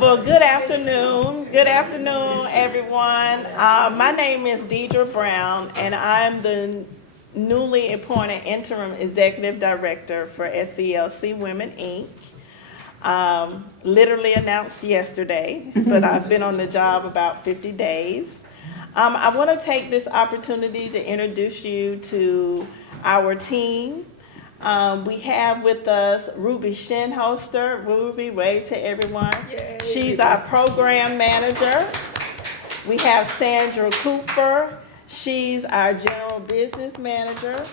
Well, good afternoon. Good afternoon, everyone. My name is Deidre Brown, and I'm the newly appointed interim executive director for SCLC Women, Inc. Literally announced yesterday, but I've been on the job about 50 days. I want to take this opportunity to introduce you to our team. We have with us Ruby Shinholster. Ruby, wave to everyone. She's our program manager. We have Sandra Cooper. She's our general business manager.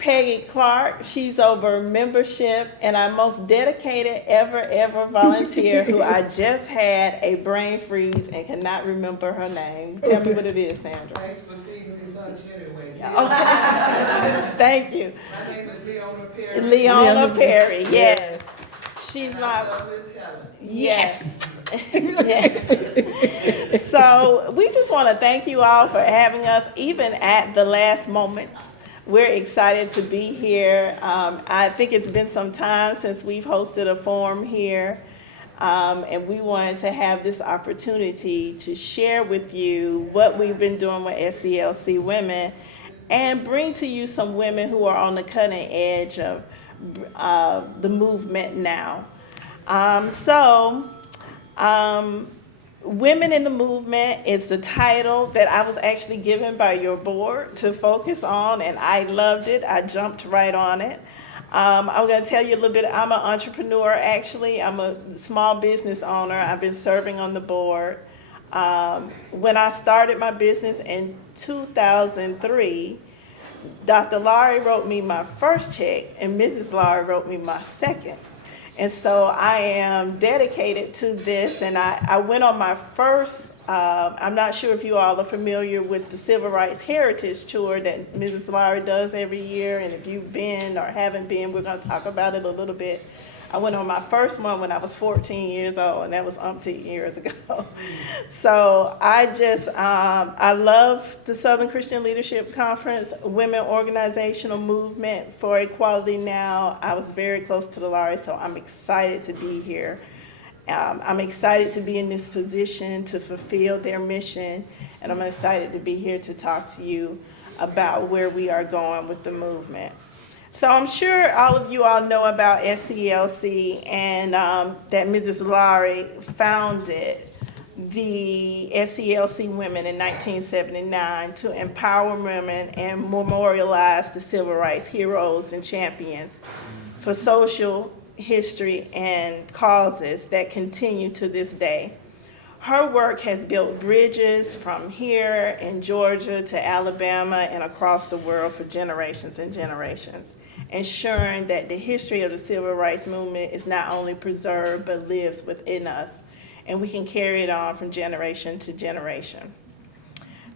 Peggy Clark, she's over membership, and our most dedicated ever volunteer who I just had a brain freeze and cannot remember her name. Tell me what it is, Sandra. Thanks for feeding me lunch anyway. Thank you. My name is Leona Perry. Leona Perry, yes. She's And my, I love Miss Helen. yes. Yes. So we just want to thank you all for having us, even at the last moment. We're excited to be here. I think it's been some time since we've hosted a forum here, and we wanted to have this opportunity to share with you what we've been doing with SCLC Women and bring to you some women who are on the cutting edge of the movement now. Women in the Movement is the title that I was actually given by your board to focus on, and I loved it. I jumped right on it. I'm going to tell you a little bit. I'm an entrepreneur, actually. I'm a small business owner. I've been serving on the board. When I started my business in 2003, Dr. Laurie wrote me my first check, and Mrs. Laurie wrote me my second. And so I am dedicated to this, and I went on my first, I'm not sure if you all are familiar with the Civil Rights Heritage Tour that Mrs. Laurie does every year, and if you've been or haven't been, we're going to talk about it a little bit. I went on my first one when I was 14 years old, and that was umpteen years ago. So I love the Southern Christian Leadership Conference, Women Organizational Movement for Equality Now. I was very close to the Laurie, so I'm excited to be here. I'm excited to be in this position to fulfill their mission, and I'm excited to be here to talk to you about where we are going with the movement. So I'm sure all of you all know about SCLC and that Mrs. Laurie founded the SCLC Women in 1979 to empower women and memorialize the civil rights heroes and champions for social history and causes that continue to this day. Her work has built bridges from here in Georgia to Alabama and across the world for generations and generations, ensuring that the history of the civil rights movement is not only preserved but lives within us, and we can carry it on from generation to generation.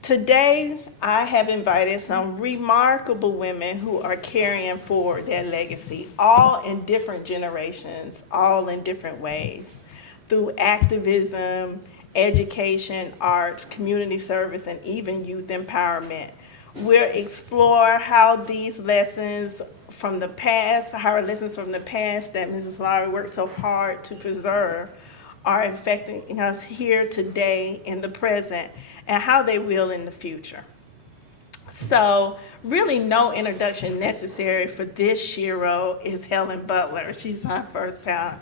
Today, I have invited some remarkable women who are carrying forward their legacy, all in different generations, all in different ways, through activism, education, arts, community service, and even youth empowerment. We'll explore how these lessons from the past, how our lessons from the past that Mrs. Laurie worked so hard to preserve are affecting us here today in the present, and how they will in the future. So really no introduction necessary for this shero is Helen Butler. She's our first panel.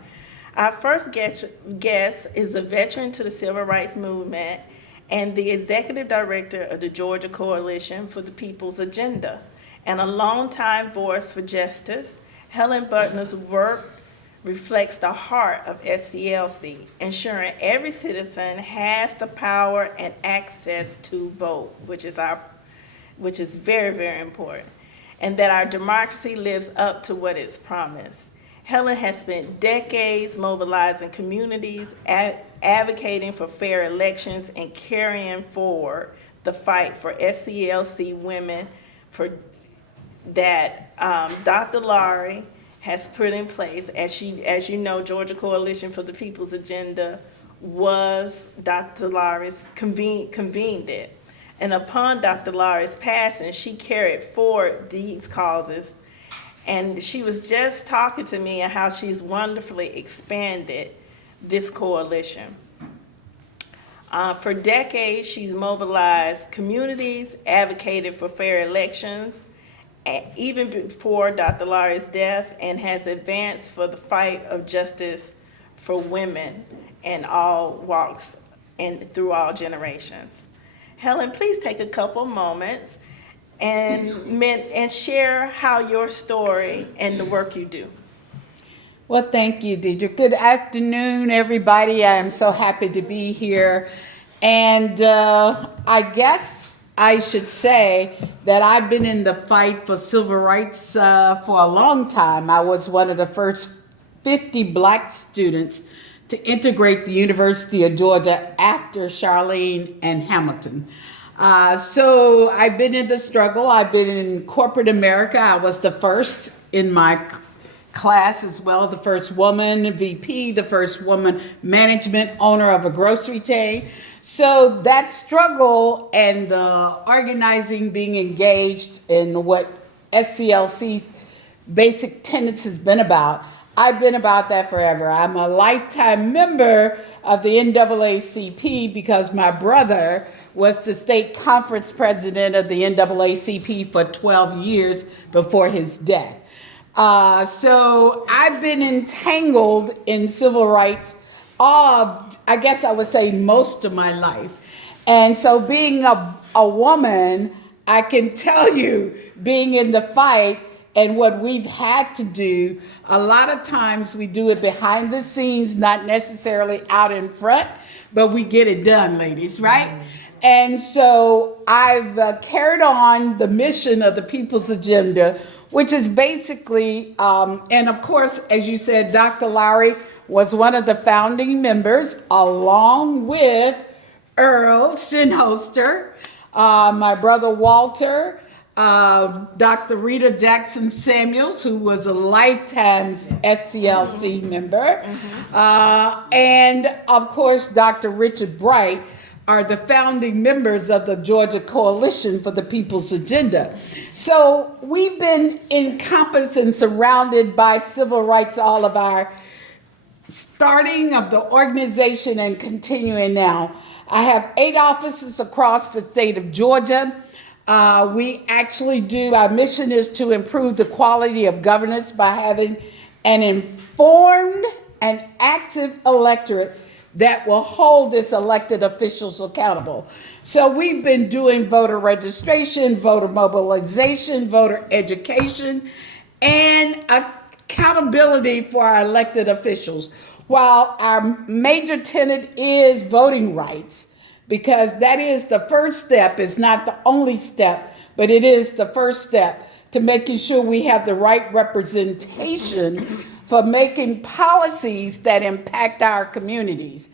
Our first guest is a veteran to the civil rights movement and the executive director of the Georgia Coalition for the People's Agenda, and a longtime voice for justice. Helen Butler's work reflects the heart of SCLC, ensuring every citizen has the power and access to vote, which is very important, and that our democracy lives up to what it's promised. Helen has spent decades mobilizing communities, advocating for fair elections, and carrying forward the fight for SCLC women that Dr. Laurie has put in place. As you know, Georgia Coalition for the People's Agenda was Dr. Laurie's convened it. And upon Dr. Laurie's passing, she carried forward these causes. And she was just talking to me and how she's wonderfully expanded this coalition. For decades, she's mobilized communities, advocated for fair elections, even before Dr. Lari's death, and has advanced for the fight of justice for women in all walks and through all generations. Helen, please take a couple moments and share how your story and the work you do. Well, thank you, Deidre. Good afternoon, everybody. I am so happy to be here. And I guess I should say that I've been in the fight for civil rights for a long time. I was one of the first 50 Black students to integrate the University of Georgia after Charlene and Hamilton. So I've been in the struggle. I've been in corporate America. I was the first in my class, as well as the first woman VP, the first woman management owner of a grocery chain. So that struggle and the organizing, being engaged in what SCLC basic tenets has been about, I've been about that forever. I'm a lifetime member of the NAACP because my brother was the state conference president of the NAACP for 12 years before his death. So I've been entangled in civil rights, I guess I would say most of my life. And so being a woman, I can tell you, being in the fight and what we've had to do, a lot of times we do it behind the scenes, not necessarily out in front, but we get it done, ladies, right? And so I've carried on the mission of the People's Agenda, which is basically, and of course, as you said, Dr. Lowry was one of the founding members, along with Earl Shinholster, my brother Walter, Dr. Rita Jackson Samuels, who was a lifetime SCLC member, and of course, Dr. Richard Bright, are the founding members of the Georgia Coalition for the People's Agenda. So we've been encompassed and surrounded by civil rights all of our starting of the organization and continuing now. I have 8 offices across the state of Georgia. We actually do, our mission is to improve the quality of governance by having an informed and active electorate that will hold its elected officials accountable. So we've been doing voter registration, voter mobilization, voter education, and accountability for our elected officials. While our major tenet is voting rights, because that is the first step, it's not the only step, but it is the first step to making sure we have the right representation for making policies that impact our communities.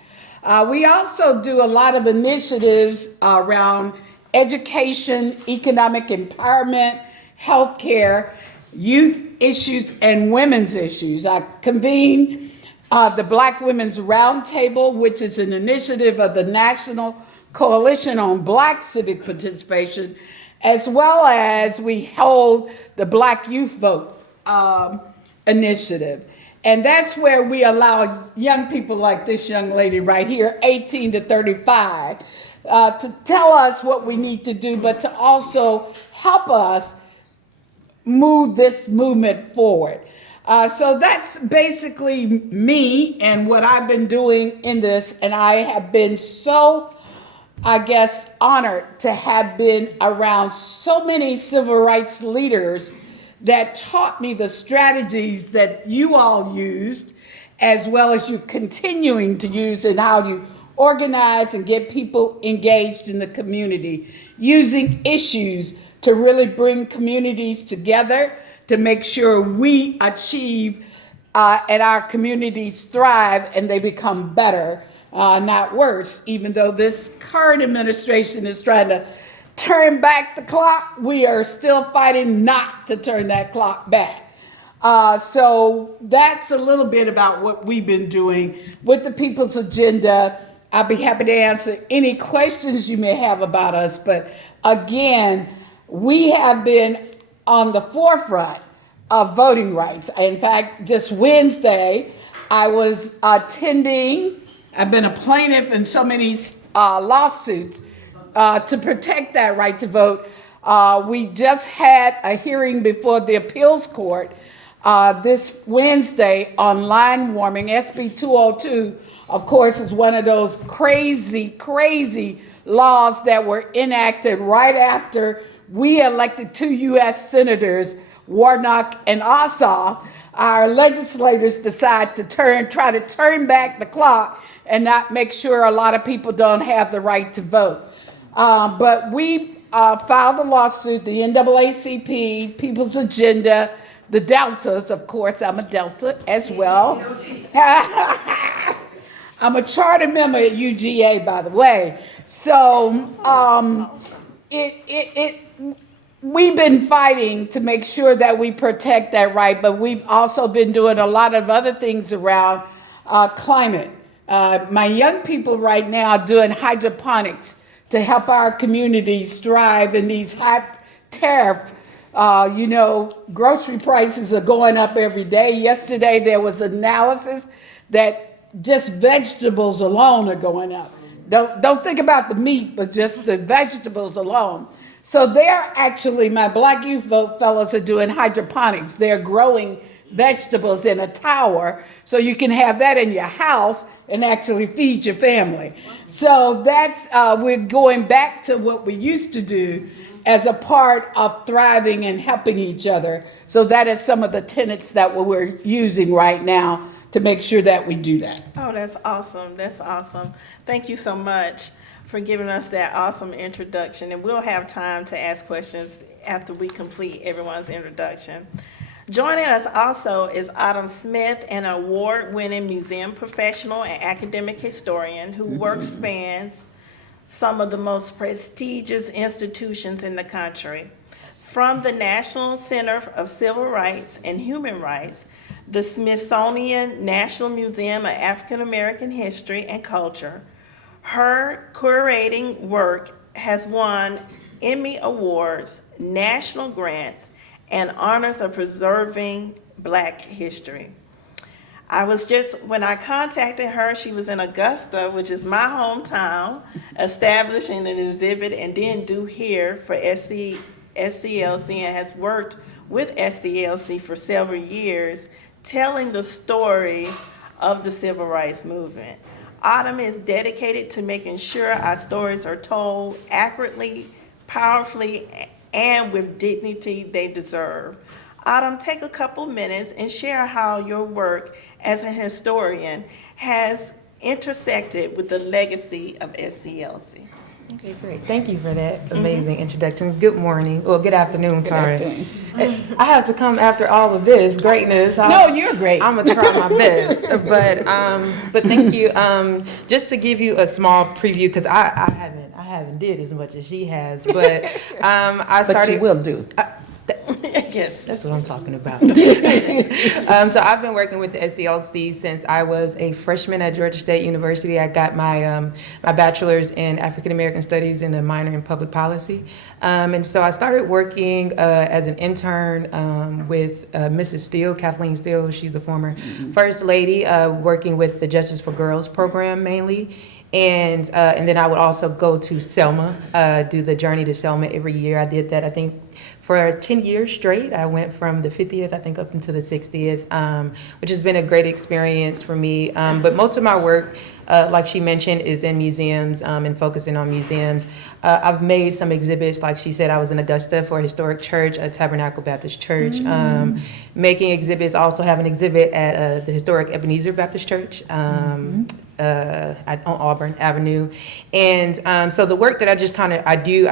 We also do a lot of initiatives around education, economic empowerment, healthcare, youth issues, and women's issues. I convene the Black Women's Roundtable, which is an initiative of the National Coalition on Black Civic Participation, as well as we hold the Black Youth Vote initiative. And that's where we allow young people like this young lady right here, 18 to 35, to tell us what we need to do, but to also help us move this movement forward. So that's basically me and what I've been doing in this. And I have been so, I guess, honored to have been around so many civil rights leaders that taught me the strategies that you all used, as well as you continuing to use, and how you organize and get people engaged in the community, using issues to really bring communities together to make sure we achieve and our communities thrive and they become better, not worse. Even though this current administration is trying to turn back the clock, we are still fighting not to turn that clock back. So that's a little bit about what we've been doing with the People's Agenda. I'll be happy to answer any questions you may have about us. But again, we have been on the forefront of voting rights. In fact, just Wednesday, I was attending, I've been a plaintiff in so many lawsuits to protect that right to vote. We just had a hearing before the appeals court this Wednesday on line warming. SB 202, of course, is one of those crazy laws that were enacted right after we elected 2 U.S. senators, Warnock and Ossoff. Our legislators decide to try to turn back the clock and not make sure a lot of people don't have the right to vote. But we filed a lawsuit, the NAACP, People's Agenda, the Deltas, of course, I'm a Delta as well. I'm a charter member at UGA, by the way. So we've been fighting to make sure that we protect that right, but we've also been doing a lot of other things around climate. My young people right now are doing hydroponics to help our communities thrive in these high tariff. Grocery prices are going up every day. Yesterday there was analysis that just vegetables alone are going up. Don't think about the meat, but just the vegetables alone. So they're actually, my Black Youth Vote fellows are doing hydroponics. They're growing vegetables in a tower so you can have that in your house and actually feed your family. So that's, we're going back to what we used to do as a part of thriving and helping each other. So that is some of the tenets that we're using right now to make sure that we do that. Oh, that's awesome. That's awesome. Thank you so much for giving us that awesome introduction. And we'll have time to ask questions after we complete everyone's introduction. Joining us also is Autumn Smith, an award-winning museum professional and academic historian whose work spans some of the most prestigious institutions in the country. From the National Center of Civil Rights and Human Rights, the Smithsonian National Museum of African American History and Culture, her curating work has won Emmy Awards, national grants, and honors of preserving Black history. When I contacted her, she was in Augusta, which is my hometown, establishing an exhibit and then do here for SCLC, and has worked with SCLC for several years, telling the stories of the civil rights movement. Autumn is dedicated to making sure our stories are told accurately, powerfully, and with dignity they deserve. Autumn, take a couple minutes and share how your work as a historian has intersected with the legacy of SCLC. Okay, great. Thank you for that amazing introduction. Good morning, or good afternoon, sorry. Afternoon. I have to come after all of this greatness. No, you're great. I'm gonna try my best, but thank you. Just to give you a small preview, because I haven't did as much as she has, but I started. But you will do. Yes. That's what I'm talking about. So I've been working with the SCLC since I was a freshman at Georgia State University. I got my my bachelor's in African American Studies and a minor in public policy. And so I started working as an intern with Mrs. Steele, Kathleen Steele. She's the former First Lady, working with the Justice for Girls program mainly. And then I would also go to Selma, do the Journey to Selma every year. I did that, I think, for 10 years straight. I went from the 50th, I think, up into the 60th, which has been a great experience for me. But most of my work, like she mentioned, is in museums and focusing on museums. I've made some exhibits, like she said. I was in Augusta for a historic church, a Tabernacle Baptist Church, making exhibits, also have an exhibit at the historic Ebenezer Baptist Church. On Auburn Avenue. And so the work that I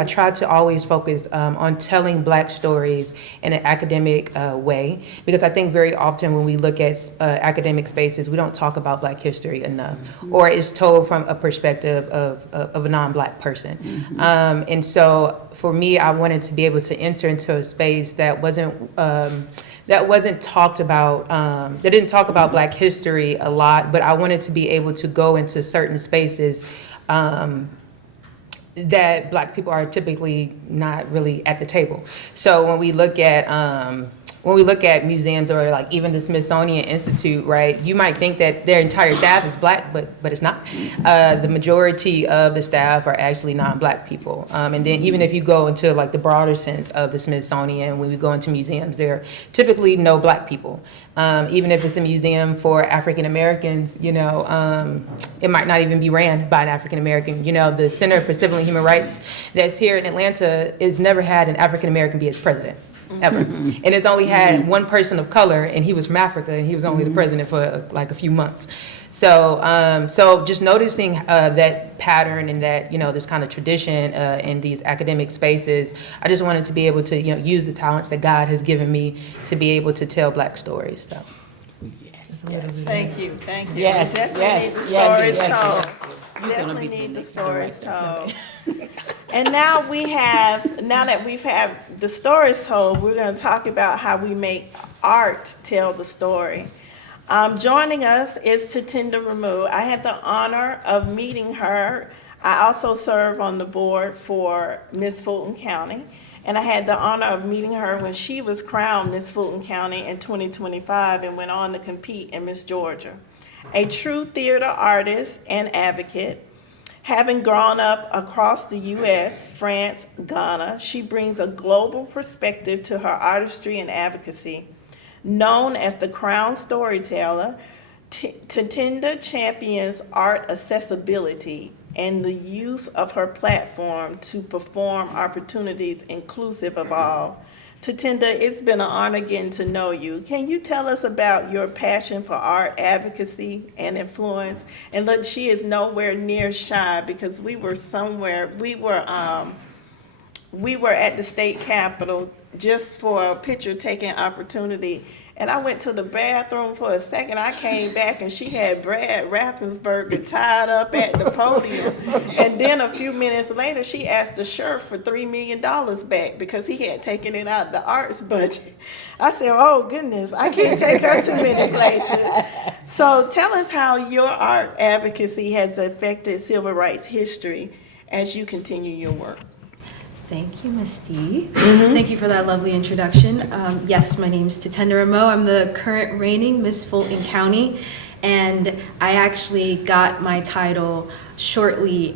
try to always focus on telling Black stories in an academic way, because I think very often when we look at academic spaces, we don't talk about Black history enough, or it's told from a perspective of a non-Black person. And so for me, I wanted to be able to enter into a space that wasn't talked about, that didn't talk about Black history a lot, but I wanted to be able to go into certain spaces that Black people are typically not really at the table. So when we look at when we look at museums or like even the Smithsonian Institute, right, you might think that their entire staff is black, but it's not. The majority of the staff are actually non-black people. And then even if you go into like the broader sense of the Smithsonian, when we go into museums, there are typically no black people. Even if it's a museum for African Americans, you know, it might not even be ran by an African American. You know, the Center for Civil and Human Rights that's here in Atlanta has never had an African American be its president, ever. And it's only had one person of color, and he was from Africa, and he was only the president for like a few months. So, so just noticing that pattern and that, you know, this kind of tradition in these academic spaces, I just wanted to be able to, you know, use the talents that God has given me to be able to tell Black stories. So. Yes, thank you, thank you. Yes, We definitely yes, need the yes, stories yes, told. yes. Definitely need the stories told. And now that we've had the stories told, we're going to talk about how we make art tell the story. Joining us is Tatinda Ramu. I had the honor of meeting her. I also serve on the board for Miss Fulton County, and I had the honor of meeting her when she was crowned Miss Fulton County in 2025 and went on to compete in Miss Georgia. A true theater artist and advocate, having grown up across the U.S., France, Ghana, she brings a global perspective to her artistry and advocacy. Known as the Crown Storyteller, Tatinda champions art accessibility and the use of her platform to perform opportunities inclusive of all. Tatinda, it's been an honor getting to know you. Can you tell us about your passion for art advocacy and influence? And look, she is nowhere near shy because we were at the state capitol just for a picture taking opportunity. And I went to the bathroom for a second. I came back and she had Brad Raffensperger tied up at the podium. And then a few minutes later, she asked the sheriff for $3 million back because he had taken it out of the arts budget. I said, oh goodness, I can't take her to many places. So tell us how your art advocacy has affected civil rights history as you continue your work. Thank you, Ms. D. Thank you for that lovely introduction. Yes, my name is Tatinda Ramu. I'm the current reigning Miss Fulton County, and I actually got my title shortly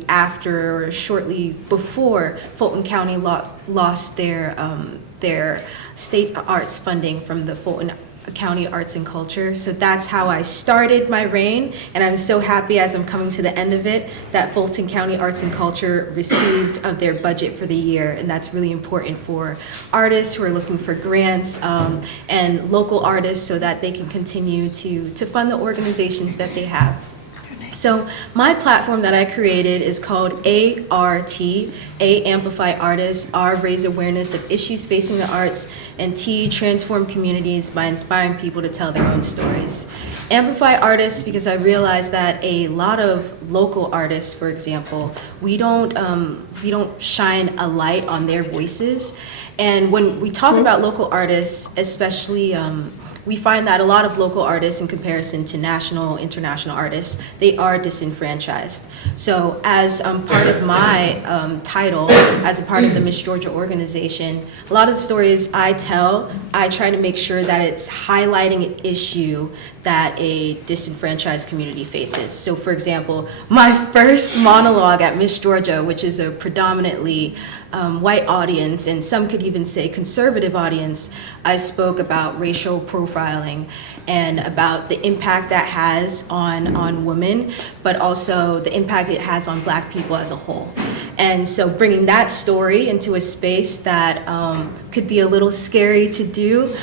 before Fulton County lost their state arts funding from the Fulton County Arts and Culture. So that's how I started my reign, and I'm so happy as I'm coming to the end of it that Fulton County Arts and Culture received of their budget for the year, and that's really important for artists who are looking for grants and local artists so that they can continue to fund the organizations that they have. So my platform that I created is called ART, A, Amplify Artists, R, Raise Awareness of Issues Facing the Arts, and T, Transform Communities by Inspiring People to Tell Their Own Stories. Amplify Artists because I realized that a lot of local artists, for example, we don't shine a light on their voices. And when we talk about local artists, especially we find that a lot of local artists in comparison to national, international artists, they are disenfranchised. So as part of my title, as a part of the Miss Georgia organization, a lot of the stories I tell, I try to make sure that it's highlighting an issue that a disenfranchised community faces. So for example, my first monologue at Miss Georgia, which is a predominantly white audience, and some could even say conservative audience, I spoke about racial profiling and about the impact that has on women, but also the impact it has on Black people as a whole. And so bringing that story into a space that could be a little scary to do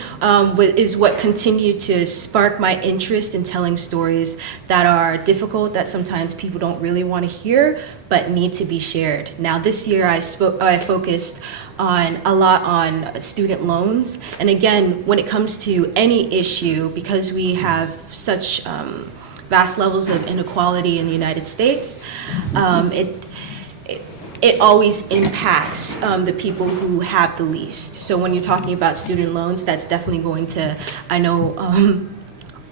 is what continued to spark my interest in telling stories that are difficult, that sometimes people don't really want to hear, but need to be shared. Now this year I focused a lot on student loans. And again, when it comes to any issue, because we have such vast levels of inequality in the United States, it always impacts the people who have the least. So when you're talking about student loans, that's definitely going to, I know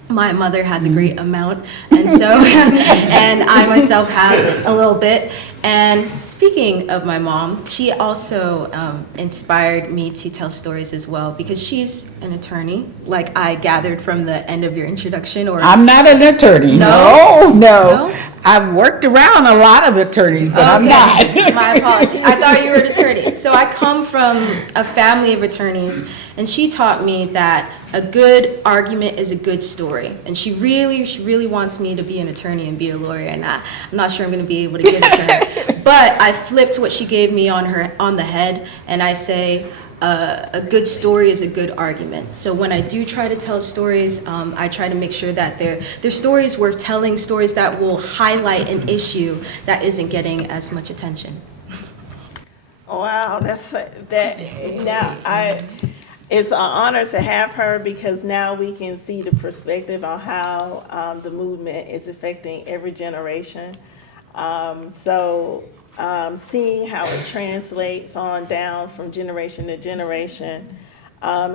my mother has a great amount, and so, and I myself have a little bit. And speaking of my mom, she also inspired me to tell stories as well because she's an attorney, like I gathered from the end of your introduction. Or I'm not an attorney. No? No. No? I've worked around a lot of attorneys, but I'm not. My apology. I thought you were an attorney. So I come from a family of attorneys, and she taught me that a good argument is a good story. And she really wants me to be an attorney and be a lawyer, and I'm not sure I'm going to be able to give it to her. But I flipped what she gave me on the head, and I say, a good story is a good argument. So when I do try to tell stories, I try to make sure that they're stories worth telling, stories that will highlight an issue that isn't getting as much attention. Wow, it's an honor to have her because now we can see the perspective on how the movement is affecting every generation. Seeing how it translates on down from generation to generation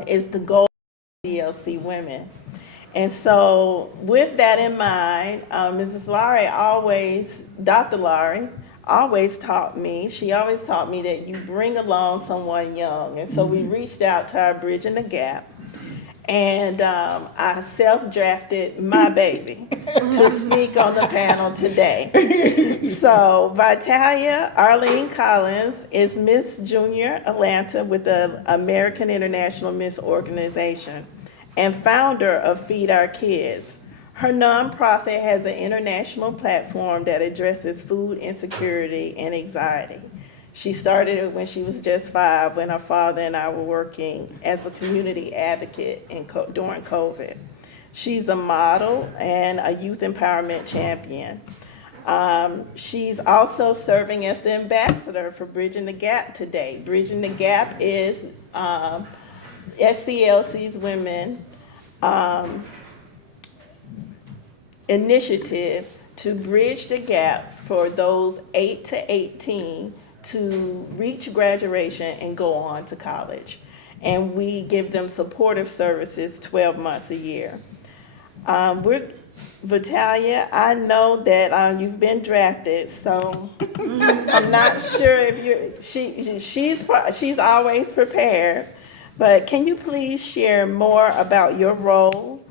is the goal of SCLC Women. And so with that in mind, Dr. Laurie always taught me that you bring along someone young. And so we reached out to our Bridging the Gap. And I self-drafted my baby to speak on the panel today. So Vitalia Arlene Collins is Miss Junior Atlanta with the American International Miss Organization and founder of Feed Our Kids. Her nonprofit has an international platform that addresses food insecurity and anxiety. She started it when she was just 5, when her father and I were working as a community advocate during COVID. She's a model and a youth empowerment champion. She's also serving as the ambassador for Bridging the Gap today. Bridging the Gap is SCLC's Women initiative to bridge the gap for those 8 to 18 to reach graduation and go on to college. And we give them supportive services 12 months a year. Vitalia, I know that you've been drafted, so I'm not sure if she's always prepared, but can you please share more about your role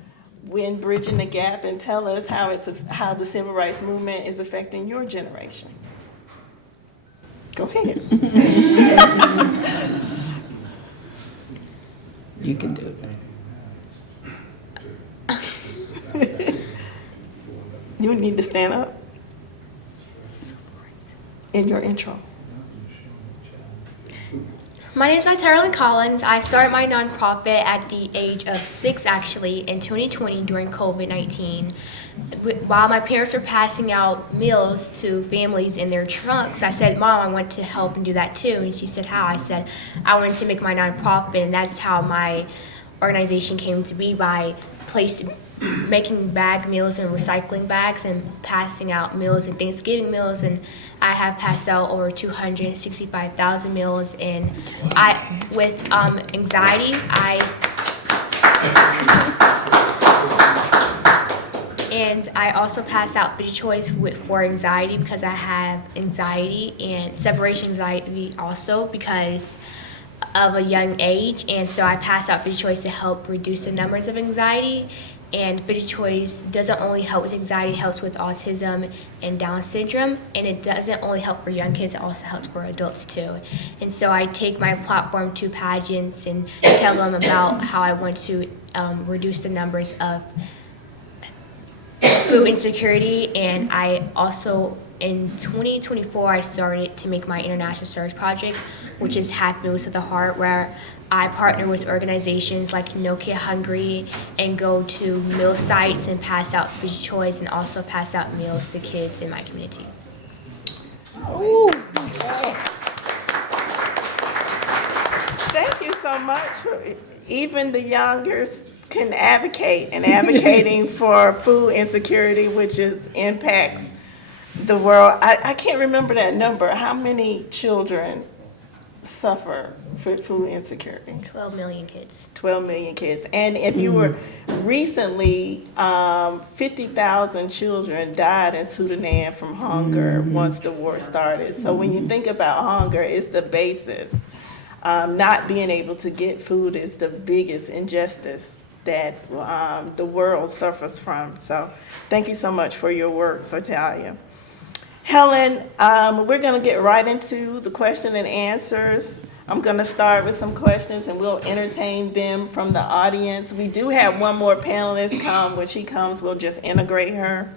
when Bridging the Gap and tell us how the civil rights movement is affecting your generation? Go ahead. You can do it. You need to stand up in your intro. My name is Vitalia Collins. I started my nonprofit at the age of 6, actually, in 2020 during COVID-19. While my parents were passing out meals to families in their trunks, I said, "Mom, I want to help and do that too." And she said, "How?" I said, "I wanted to make my nonprofit," and that's how my organization came to be, by making bag meals and recycling bags and passing out meals and Thanksgiving meals. And I have passed out over 265,000 meals. And with anxiety, I also pass out Food Choice for anxiety because I have anxiety and separation anxiety also because of a young age. And so I pass out Food Choice to help reduce the numbers of anxiety. And Food Choice doesn't only help with anxiety, it helps with autism and Down syndrome. And it doesn't only help for young kids, it also helps for adults too. And so I take my platform to pageants and tell them about how I want to reduce the numbers of food insecurity. And I also, in 2024, I started to make my international service project, which is Happy Meals with the Heart, where I partner with organizations like No Kid Hungry and go to meal sites and pass out Food Choice and also pass out meals to kids in my community. Ooh. Thank you so much. Even the youngers can advocate, and advocating for food insecurity, which impacts the world. I can't remember that number. How many children suffer with food insecurity? 12 million kids. 12 million kids. And if you were recently, 50,000 children died in Sudan from hunger once the war started. So when you think about hunger, it's the basis. Not being able to get food is the biggest injustice that the world suffers from. So thank you so much for your work, Vitalia. Helen, we're going to get right into the question and answers. I'm going to start with some questions and we'll entertain them from the audience. We do have one more panelist come. When she comes, we'll just integrate her.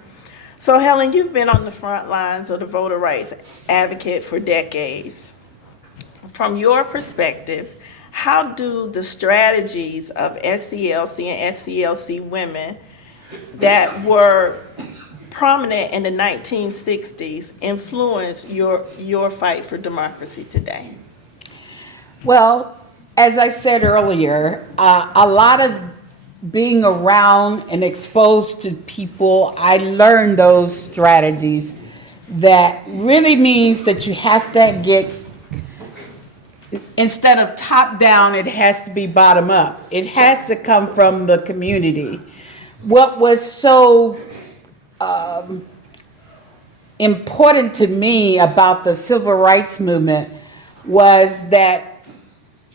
So Helen, you've been on the front lines of the voter rights advocate for decades. From your perspective, how do the strategies of SCLC and SCLC Women that were prominent in the 1960s influence your fight for democracy today? Well, as I said earlier, a lot of being around and exposed to people, I learned those strategies that really means that you have to get, instead of top down, it has to be bottom up. It has to come from the community. What was so important to me about the civil rights movement was that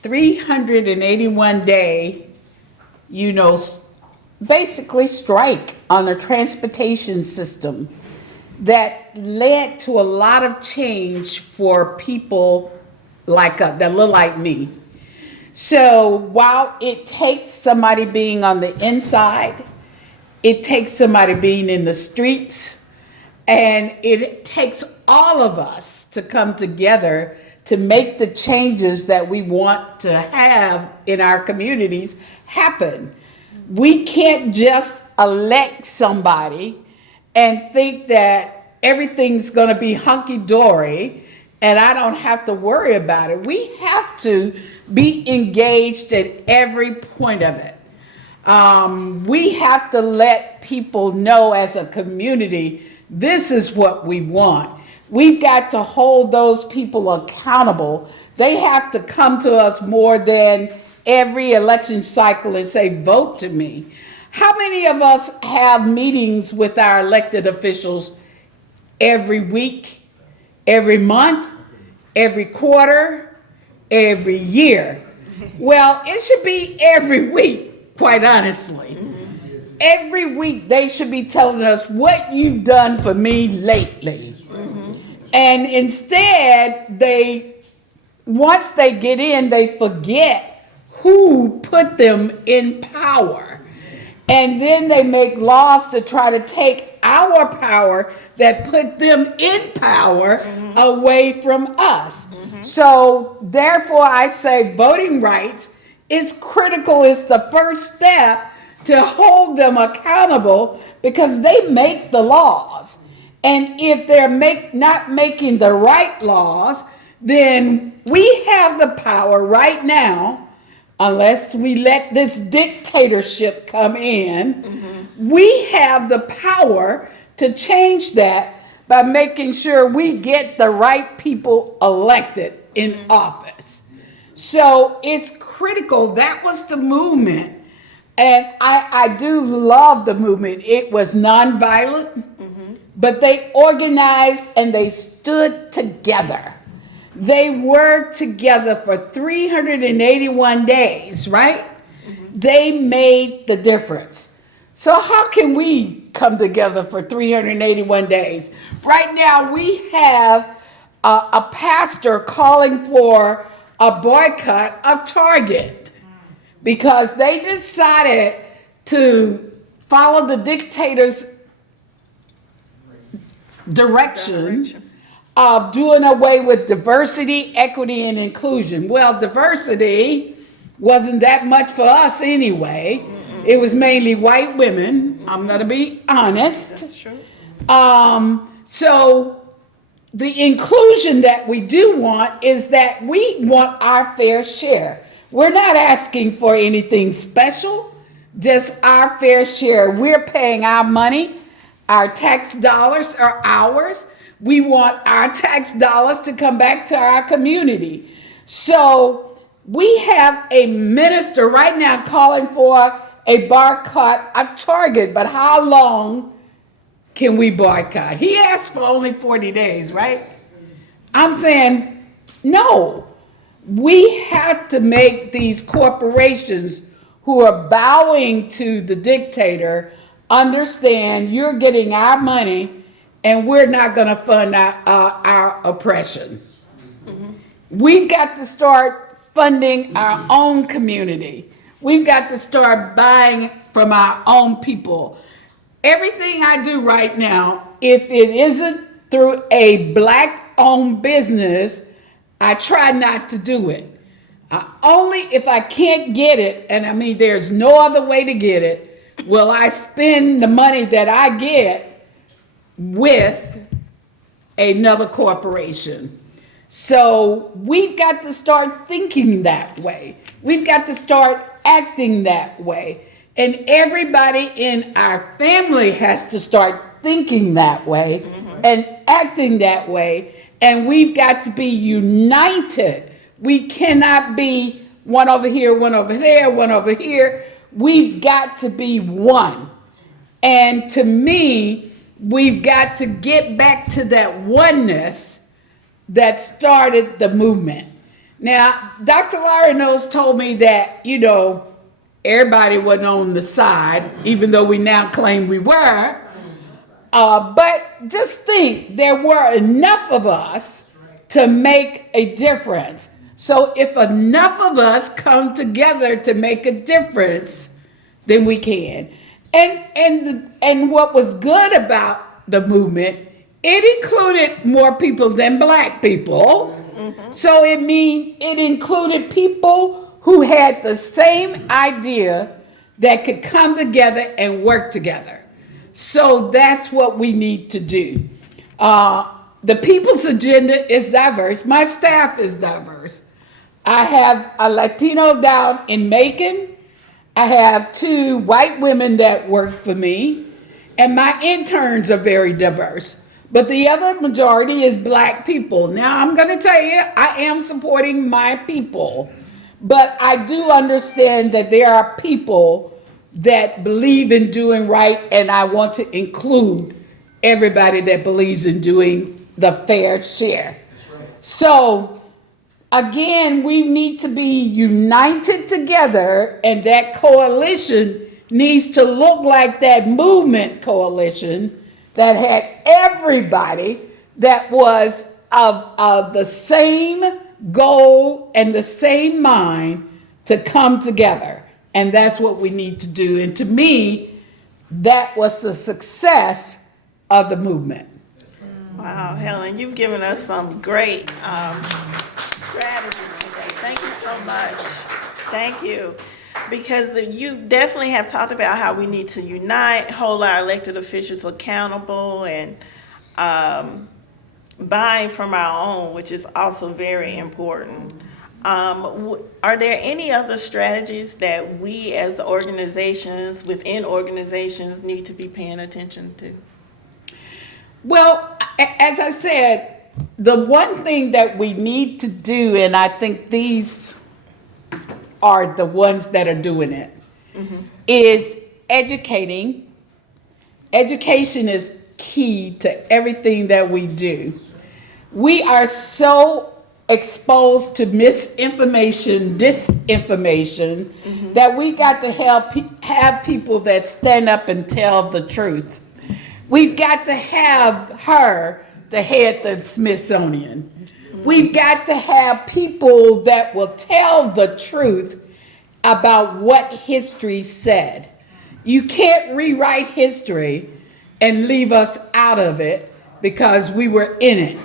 381 day, basically strike on the transportation system that led to a lot of change for people that look like me. So while it takes somebody being on the inside, it takes somebody being in the streets, and it takes all of us to come together to make the changes that we want to have in our communities happen. We can't just elect somebody and think that everything's going to be hunky-dory and I don't have to worry about it. We have to be engaged at every point of it. We have to let people know as a community, this is what we want. We've got to hold those people accountable. They have to come to us more than every election cycle and say, vote to me. How many of us have meetings with our elected officials every week, every month, every quarter, every year? Well, it should be every week, quite honestly. Every week they should be telling us what you've done for me lately. And instead, once they get in, they forget who put them in power. And then they make laws to try to take our power that put them in power away from us. So therefore, I say voting rights is critical. It's the first step to hold them accountable because they make the laws. And if they're not making the right laws, then we have the power right now, unless we let this dictatorship come in, we have the power to change that by making sure we get the right people elected in office. So it's critical. That was the movement. And I do love the movement. It was nonviolent, but they organized and they stood together. They worked together for 381 days, right? They made the difference. So how can we come together for 381 days? Right now we have a pastor calling for a boycott of Target because they decided to follow the dictator's direction of doing away with diversity, equity, and inclusion. Well, diversity wasn't that much for us anyway. It was mainly white women. I'm going to be honest. That's true. So the inclusion that we do want is that we want our fair share. We're not asking for anything special, just our fair share. We're paying our money. Our tax dollars are ours. We want our tax dollars to come back to our community. So we have a minister right now calling for a boycott of Target, but how long can we boycott? He asked for only 40 days, right? I'm saying, no. We have to make these corporations who are bowing to the dictator understand you're getting our money and we're not going to fund our oppression. We've got to start funding our own community. We've got to start buying from our own people. Everything I do right now, if it isn't through a black-owned business, I try not to do it. Only if I can't get it, and I mean there's no other way to get it, will I spend the money that I get with another corporation. So we've got to start thinking that way. We've got to start acting that way. And everybody in our family has to start thinking that way and acting that way. And we've got to be united. We cannot be one over here, one over there, one over here. We've got to be one. And to me, we've got to get back to that oneness that started the movement. Now, Dr. Larry Knowles told me that, everybody wasn't on the side, even though we now claim we were. But just think, there were enough of us to make a difference. So if enough of us come together to make a difference, then we can. And what was good about the movement, it included more people than black people. So it included people who had the same idea that could come together and work together. So that's what we need to do. The people's agenda is diverse. My staff is diverse. I have a Latino down in Macon. I have 2 white women that work for me. And my interns are very diverse. But the other majority is black people. Now, I'm going to tell you, I am supporting my people. But I do understand that there are people that believe in doing right, and I want to include everybody that believes in doing the fair share. So, again, we need to be united together, and that coalition needs to look like that movement coalition that had everybody that was of the same goal and the same mind to come together. And that's what we need to do. And to me, that was the success of the movement. Wow, Helen, you've given us some great strategies today. Thank you so much. Thank you. Because you definitely have talked about how we need to unite, hold our elected officials accountable, and buying from our own, which is also very important. Are there any other strategies that we as organizations, within organizations, need to be paying attention to? Well, as I said, the one thing that we need to do, and I think these are the ones that are doing it, is educating. Education is key to everything that we do. We are so exposed to misinformation, disinformation, that we got to have people that stand up and tell the truth. We've got to have her to head the Smithsonian. We've got to have people that will tell the truth about what history said. You can't rewrite history and leave us out of it because we were in it.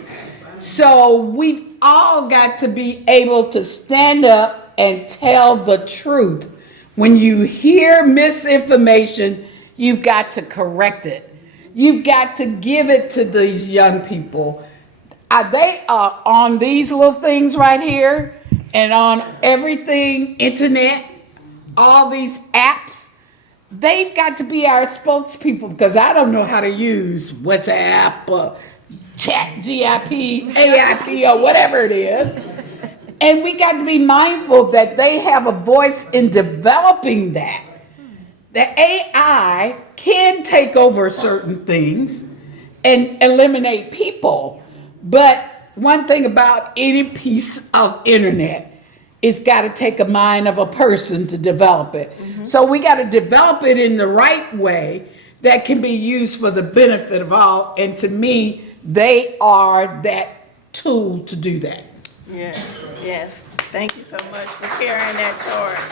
So we've all got to be able to stand up and tell the truth. When you hear misinformation, you've got to correct it. You've got to give it to these young people. They are on these little things right here and on everything, internet, all these apps. They've got to be our spokespeople because I don't know how to use WhatsApp or Chat, GIP, AIP, or whatever it is. And we got to be mindful that they have a voice in developing that. The AI can take over certain things and eliminate people. But one thing about any piece of internet, it's got to take a mind of a person to develop it. So we got to develop it in the right way that can be used for the benefit of all. And to me, they are that tool to do that. Yes, yes. Thank you so much for carrying that torch.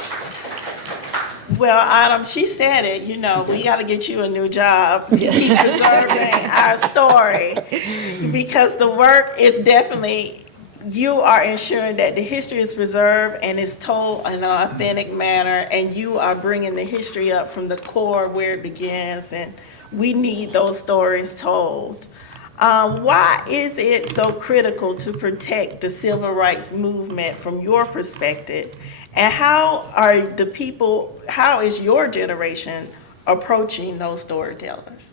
Well, Autumn, she said it, you know, we got to get you a new job to keep preserving our story, because the work is definitely, you are ensuring that the history is preserved and is told in an authentic manner, and you are bringing the history up from the core where it begins, and we need those stories told. Why is it so critical to protect the civil rights movement from your perspective? And how is your generation approaching those storytellers?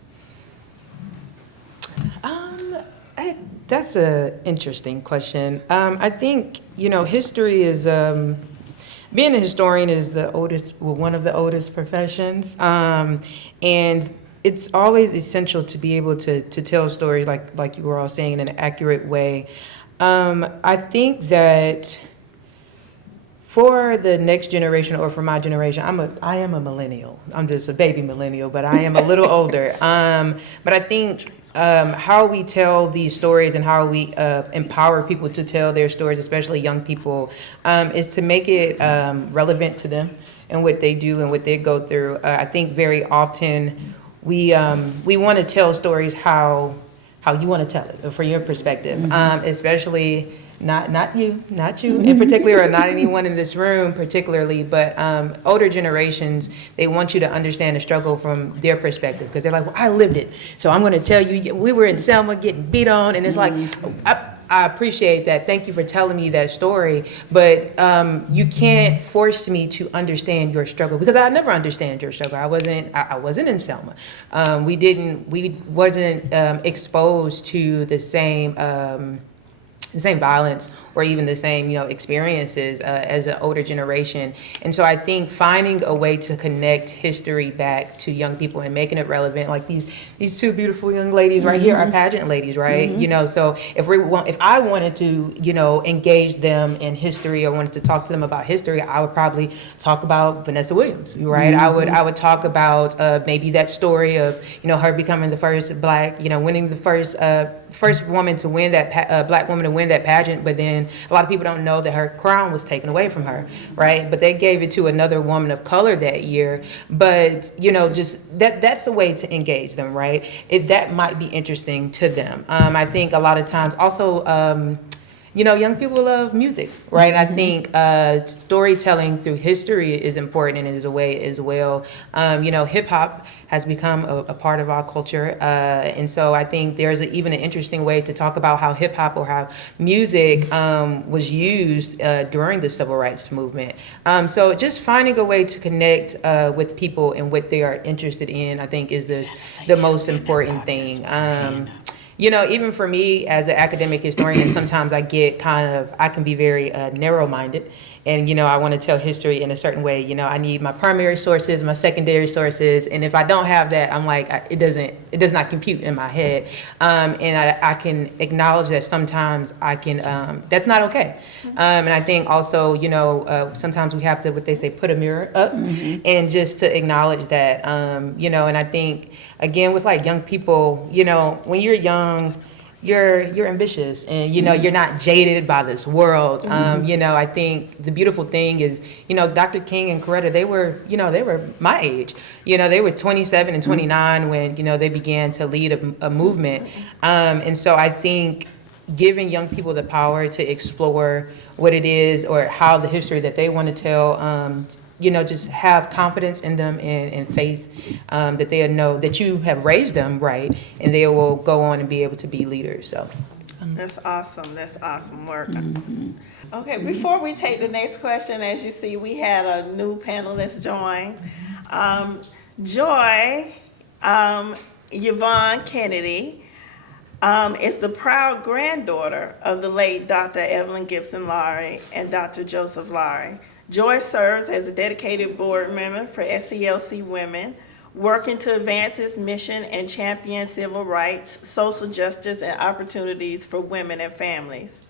That's an interesting question. I think, history is, being a historian is one of the oldest professions. And it's always essential to be able to tell stories like you were all saying in an accurate way. I think that for the next generation, or for my generation, I am a millennial. I'm just a baby millennial, but I am a little older. But I think how we tell these stories and how we empower people to tell their stories, especially young people, is to make it relevant to them and what they do and what they go through. I think very often we want to tell stories how you want to tell it, from your perspective, especially not you in particular, or not anyone in this room particularly, but older generations, they want you to understand the struggle from their perspective, because they're like, well, I lived it, so I'm going to tell you, we were in Selma getting beat on, and it's like, I appreciate that. Thank you for telling me that story, but you can't force me to understand your struggle, because I never understand your struggle. I wasn't in Selma. We wasn't exposed to the same violence or even the same, experiences as an older generation. And so I think finding a way to connect history back to young people and making it relevant, like these two beautiful young ladies right here are pageant ladies, right? So if I wanted to, engage them in history, or wanted to talk to them about history, I would probably talk about Vanessa Williams, right? I would talk about maybe that story of, her becoming the first Black, winning the first woman to win that Black woman to win that pageant, but then a lot of people don't know that her crown was taken away from her, right? But they gave it to another woman of color that year. But just that's a way to engage them, right? That might be interesting to them. I think a lot of times also, young people love music, right? I think storytelling through history is important, and is a way as well. Hip hop has become a part of our culture, and so I think there's even an interesting way to talk about how hip hop or how music was used during the civil rights movement. So just finding a way to connect with people and what they are interested in, I think, is the most important thing. Even for me as an academic historian, sometimes I can be very narrow-minded, and I want to tell history in a certain way. I need my primary sources, my secondary sources, and if I don't have that, I'm like, it does not compute in my head. And I can acknowledge that sometimes that's not okay. And I think also, sometimes we have to, what they say, put a mirror up, and just to acknowledge that, and I think, again, with like young people, when you're young, you're ambitious, and you're not jaded by this world. I think the beautiful thing is, Dr. King and Coretta, they were my age. They were 27 and 29 when they began to lead a movement. And so I think giving young people the power to explore what it is, or how the history that they want to tell, just have confidence in them, and faith that they know that you have raised them right, and they will go on and be able to be leaders. So That's awesome. That's awesome work. Okay, before we take the next question, as you see, we had a new panelist join. Joy Yvonne Kennedy. is the proud granddaughter of the late Dr. Evelyn Gibson Lowry and Dr. Joseph Lowry. Joy serves as a dedicated board member for SCLC Women, working to advance its mission and champion civil rights, social justice, and opportunities for women and families.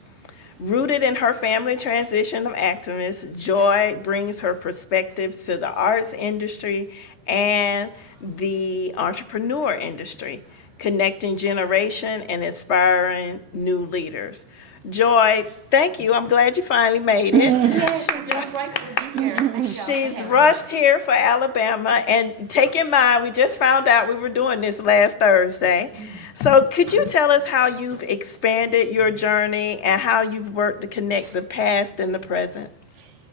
Rooted in her family transition of activists, Joy brings her perspectives to the arts industry and the entrepreneur industry, connecting generation and inspiring new leaders. Joy, thank you. I'm glad you finally made it. Yes, I'm so grateful to be here. Thank y'all. She's rushed here for Alabama, and take in mind, we just found out we were doing this last Thursday. So could you tell us how you've expanded your journey and how you've worked to connect the past and the present?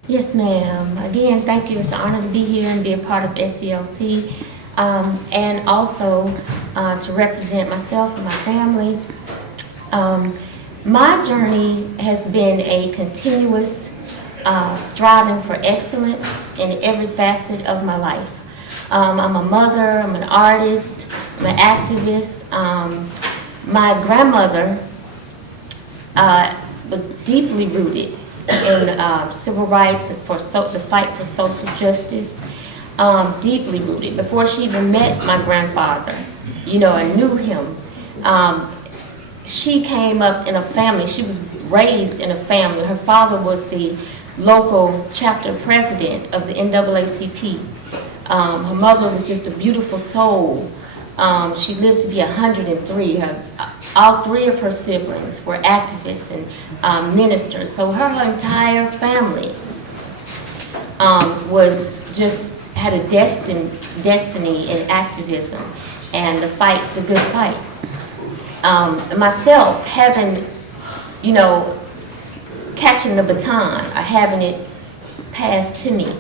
Yes, ma'am. Again, thank you. It's an honor to be here and be a part of SCLC, and also to represent myself and my family. My journey has been a continuous striving for excellence in every facet of my life. I'm a mother, I'm an artist, I'm an activist. My grandmother was deeply rooted in civil rights and for the fight for social justice, deeply rooted. Before she even met my grandfather, and knew him, she came up in a family. She was raised in a family. Her father was the local chapter president of the NAACP. Her mother was just a beautiful soul. She lived to be 103. All three of her siblings were activists and ministers. So her entire family had a destiny in activism and the fight, the good fight. Myself, catching the baton or having it passed to me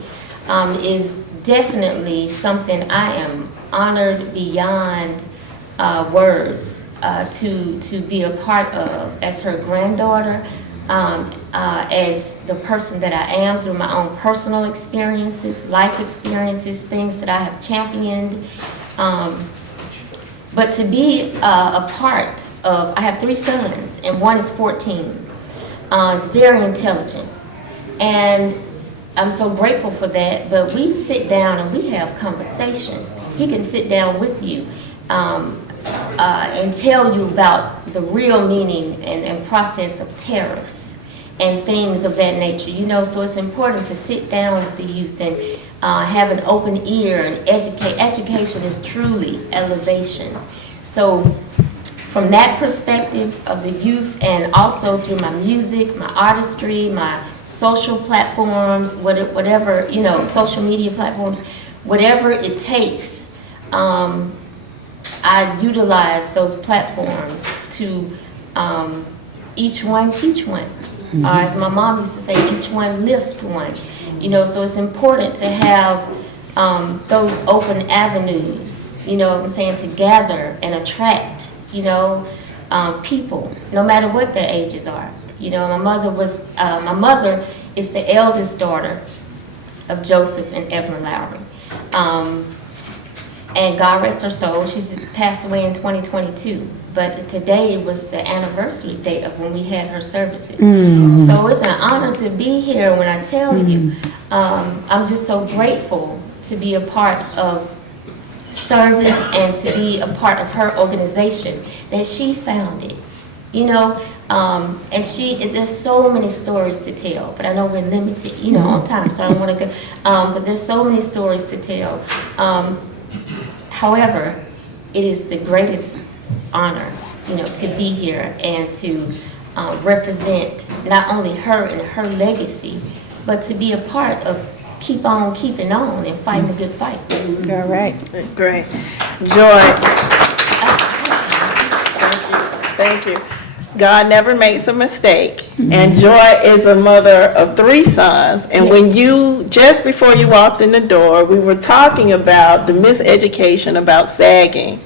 is definitely something I am honored beyond words to be a part of as her granddaughter, as the person that I am through my own personal experiences, life experiences, things that I have championed. But to be a part of, I have 3 sons and one is 14. Is very intelligent. And I'm so grateful for that, but we sit down and we have conversation. He can sit down with you and tell you about the real meaning and process of tariffs and things of that nature. So it's important to sit down with the youth and have an open ear and educate. Education is truly elevation. So from that perspective of the youth, and also through my music, my artistry, my social platforms, whatever, social media platforms, whatever it takes, I utilize those platforms to each one teach one. Or as my mom used to say, each one lift one. So it's important to have those open avenues, to gather and attract, people, no matter what their ages are. My mother is the eldest daughter of Joseph and Evelyn Lowry. And God rest her soul, she just passed away in 2022. But today was the anniversary date of when we had her services. So it's an honor to be here when I tell you. I'm just so grateful to be a part of service and to be a part of her organization that she founded. And there's so many stories to tell, but I know we're limited, on time, so I don't want to go, but there's so many stories to tell. However, it is the greatest honor, to be here and to represent not only her and her legacy, but to be a part of keep on keeping on and fighting a good fight. All right, great. Joy. Thank you. God never makes a mistake. And Joy is a mother of 3 sons. And when just before you walked in the door, we were talking about the miseducation about sagging.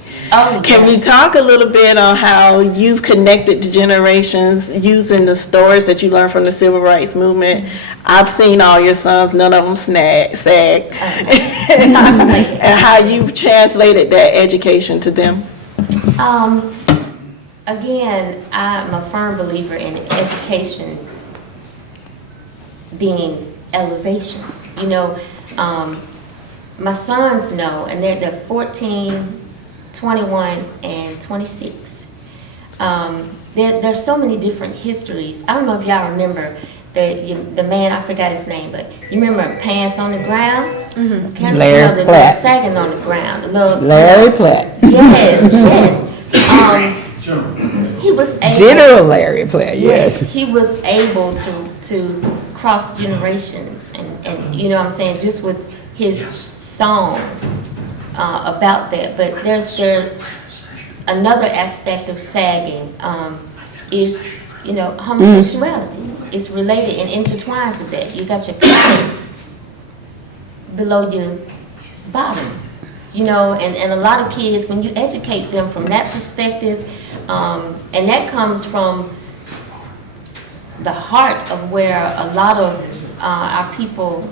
Can we talk a little bit on how you've connected to generations using the stories that you learned from the civil rights movement? I've seen all your sons, none of them sag. And how you've translated that education to them. again, I'm a firm believer in education being elevation. You know, my sons know, and they're 14, 21, and 26. There's so many different histories. I don't know if y'all remember the man, I forgot his name, but you remember Pants on the Ground? Mm-hmm. Larry the Platt. sagging on the ground. The little, Larry Platt. Yes, yes. He was able, General Larry Platt, yes. he was able to cross generations, and you know what I'm saying, just with his song about that. But there's another aspect of sagging is, you know, homosexuality. It's related and intertwined to that. You got your pants below your bottom, you know, and a lot of kids, when you educate them from that perspective, and that comes from the heart of where a lot of our people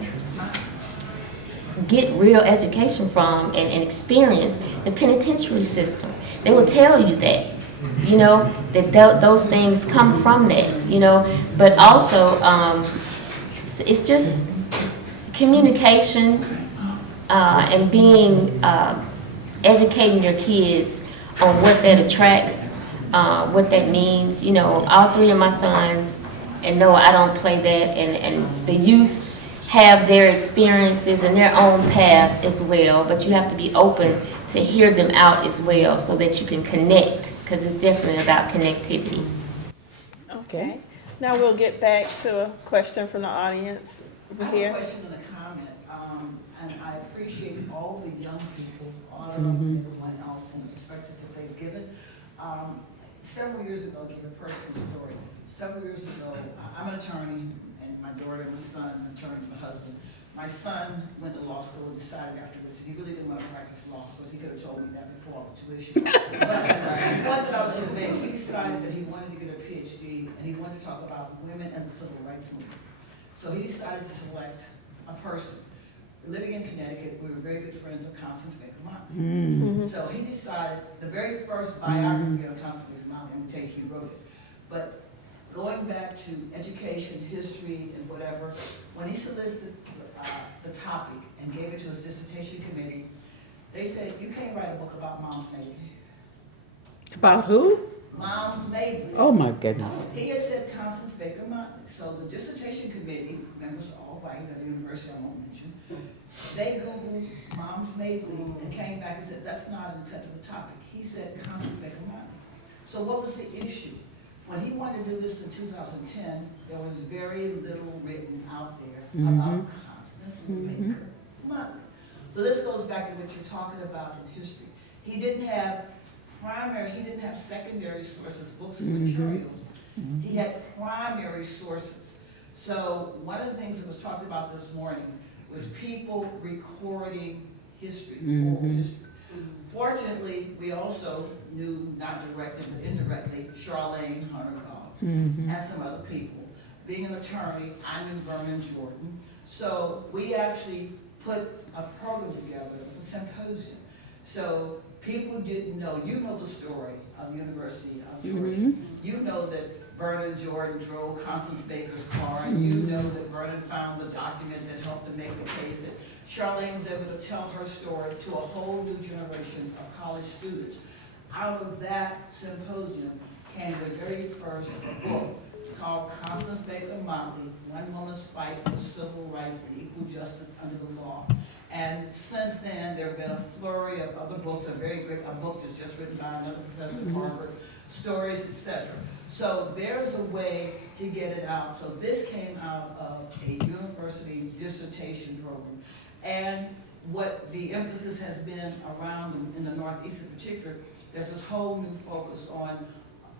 get real education from and experience, the penitentiary system. They will tell you that, you know, that those things come from that, you know, but also it's just communication and being, educating your kids on what that attracts, what that means. You know, all three of my sons, and no, I don't play that, and the youth have their experiences and their own path as well, but you have to be open to hear them out as well so that you can connect, because it's definitely about connectivity. Okay. Now we'll get back to a question from the audience over I have a here. question and a comment, and I appreciate all the young people, all of them, and everyone else, and the perspectives that they've given. Several years ago, I'll give a personal story. Several years ago, I'm an attorney, and my daughter and my son, an attorney, my husband. My son went to law school and decided afterwards he really didn't want to practice law, because he could have told me that before all the tuition. But he wanted that I was in the bank. He decided that he wanted to get a PhD, and he wanted to talk about women and the civil rights movement. So he decided to select a person. Living in Connecticut, we were very good friends of Constance Baker Motley. So he decided, the very first biography on Constance Baker Motley, I'm going to tell you he wrote it. But going back to education, history, and whatever, when he solicited the topic and gave it to his dissertation committee, they said, you can't write a book about Moms Mabley. About who? Moms Mabley. Oh, my goodness. He had said Constance Baker Motley. So the dissertation committee, members are all white at the university I won't mention, they Googled Moms Mabley and came back and said, that's not an acceptable topic. He said Constance Baker Motley. So what was the issue? When he wanted to do this in 2010, there was very little written out there about Constance Baker Motley. So this goes back to what you're talking about in history. He didn't have secondary sources, books and materials. He had primary sources. So one of the things that was talked about this morning was people recording history, oral history. Fortunately, we also knew, not directly but indirectly, Charlene Hunter-Gall and some other people. Being an attorney, I knew Vernon Jordan. So we actually put a program together. It was a symposium. So people didn't know. You know the story of the University of Georgia. You know that Vernon Jordan drove Constance Baker's car, and you know that Vernon found the document that helped to make the case that Charlene was able to tell her story to a whole new generation of college students. Out of that symposium came the very first book called Constance Baker Motley, One Woman's Fight for Civil Rights and Equal Justice Under the Law. And since then, there have been a flurry of other books, a book that's just written by another professor at Harvard, stories, etc. So there's a way to get it out. So this came out of a university dissertation program. And what the emphasis has been around in the Northeast in particular, there's this whole new focus on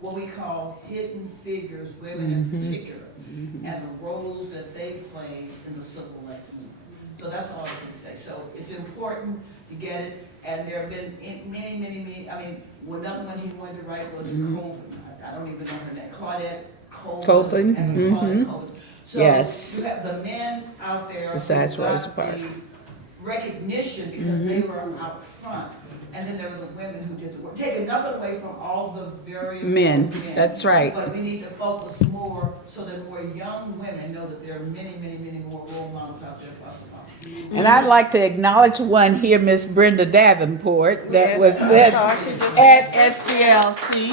what we call hidden figures, women in particular, and the roles that they played in the civil rights movement. So that's all I can say. So it's important to get it, and there have been many, I mean, another one he wanted to write was Colvin. I don't even know her name. Claudette Colvin. And Claudette Colvin. So Yes. you have the men out there Besides who got Rosa Parks. the recognition because they were out front. and then there were the women who did the work. Taking nothing away from all the very Men, men. that's right. But we need to focus more so that more young women know that there are many, many, many more role models out there for us to follow. And I'd like to acknowledge one here, Miss Brenda Davenport, that Yes, was I saw she just- at SCLC.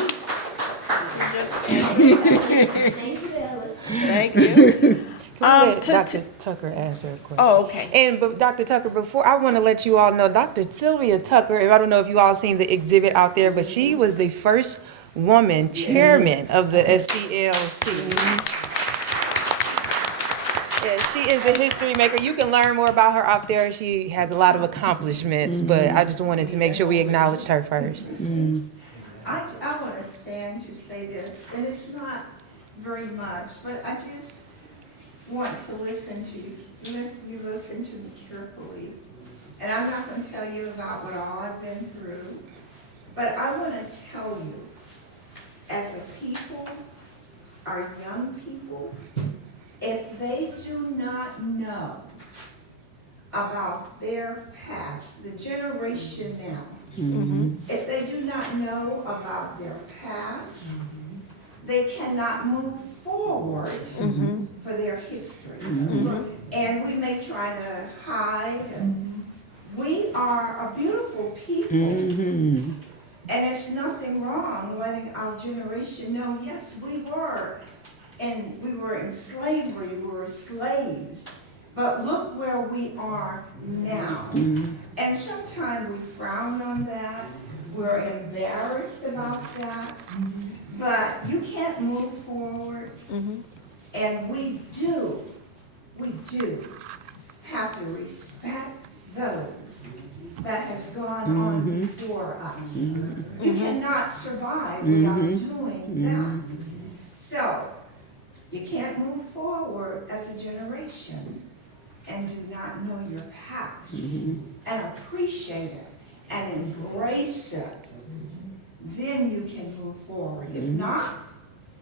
Thank you. Can we let to- Dr. Tucker answer a question? Oh, okay. And but Dr. Tucker, before I want to let you all know, Dr. Sylvia Tucker, I don't know if you all seen the exhibit out there, but she was the first woman chairman of the SCLC. Yeah, she is a history maker. You can learn more about her out there. She has a lot of accomplishments, but I just wanted to make sure we acknowledged her first. I want to stand to say this, and it's not very much, but I just want to listen to you listen to me carefully. And I'm not going to tell you about what all I've been through, but I want to tell you, as a people, our young people, if they do not know about their past, the generation now, if they do not know about their past, they cannot move forward for their history. And we may try to hide. We are a beautiful people. And it's nothing wrong letting our generation know, yes, we were. And we were in slavery, we were slaves. But look where we are now. And sometimes we frown on that. We're embarrassed about that. But you can't move forward. And we do have to respect those that has gone on before us. You cannot survive without doing that. So, you can't move forward as a generation and do not know your past and appreciate it and embrace it. Then you can move forward. If not,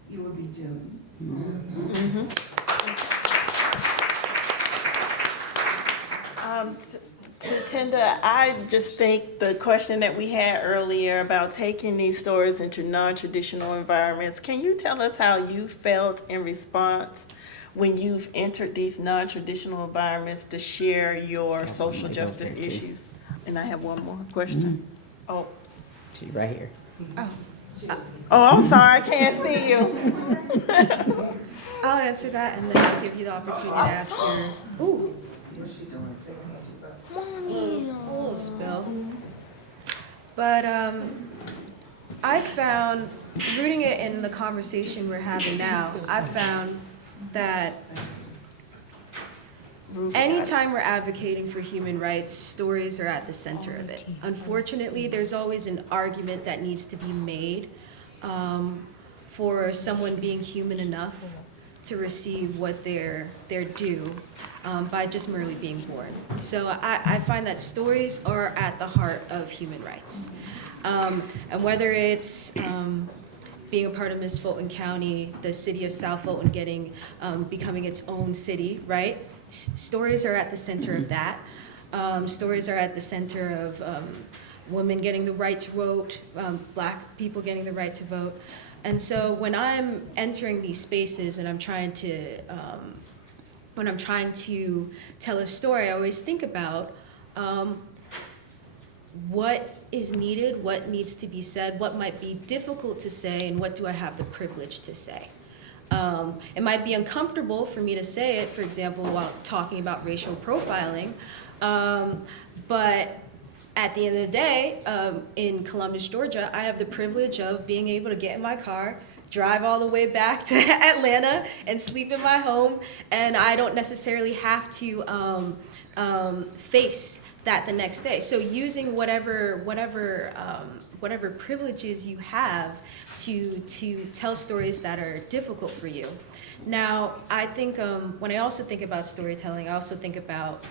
you will be doomed. To Tenda, I just think the question that we had earlier about taking these stories into non-traditional environments, can you tell us how you felt in response when you've entered these non-traditional environments to share your social justice issues? And I have one more question. Oh, She right here. I'm sorry, I can't see you. I'll answer that and then I'll give you the opportunity to ask your, ooh, a little spill. But I found, rooting it in the conversation we're having now, I found that anytime we're advocating for human rights, stories are at the center of it. Unfortunately, there's always an argument that needs to be made for someone being human enough to receive what they're due by just merely being born. So I find that stories are at the heart of human rights. And whether it's being a part of Miss Fulton County, the city of South Fulton becoming its own city, right? Stories are at the center of that. Stories are at the center of women getting the right to vote, Black people getting the right to vote. And so when I'm entering these spaces and when I'm trying to tell a story, I always think about what is needed, what needs to be said, what might be difficult to say, and what do I have the privilege to say. It might be uncomfortable for me to say it, for example, while talking about racial profiling, but at the end of the day, in Columbus, Georgia, I have the privilege of being able to get in my car, drive all the way back to Atlanta, and sleep in my home, and I don't necessarily have to face that the next day. So using whatever privileges you have to tell stories that are difficult for you. Now, I think when I also think about storytelling, I also think about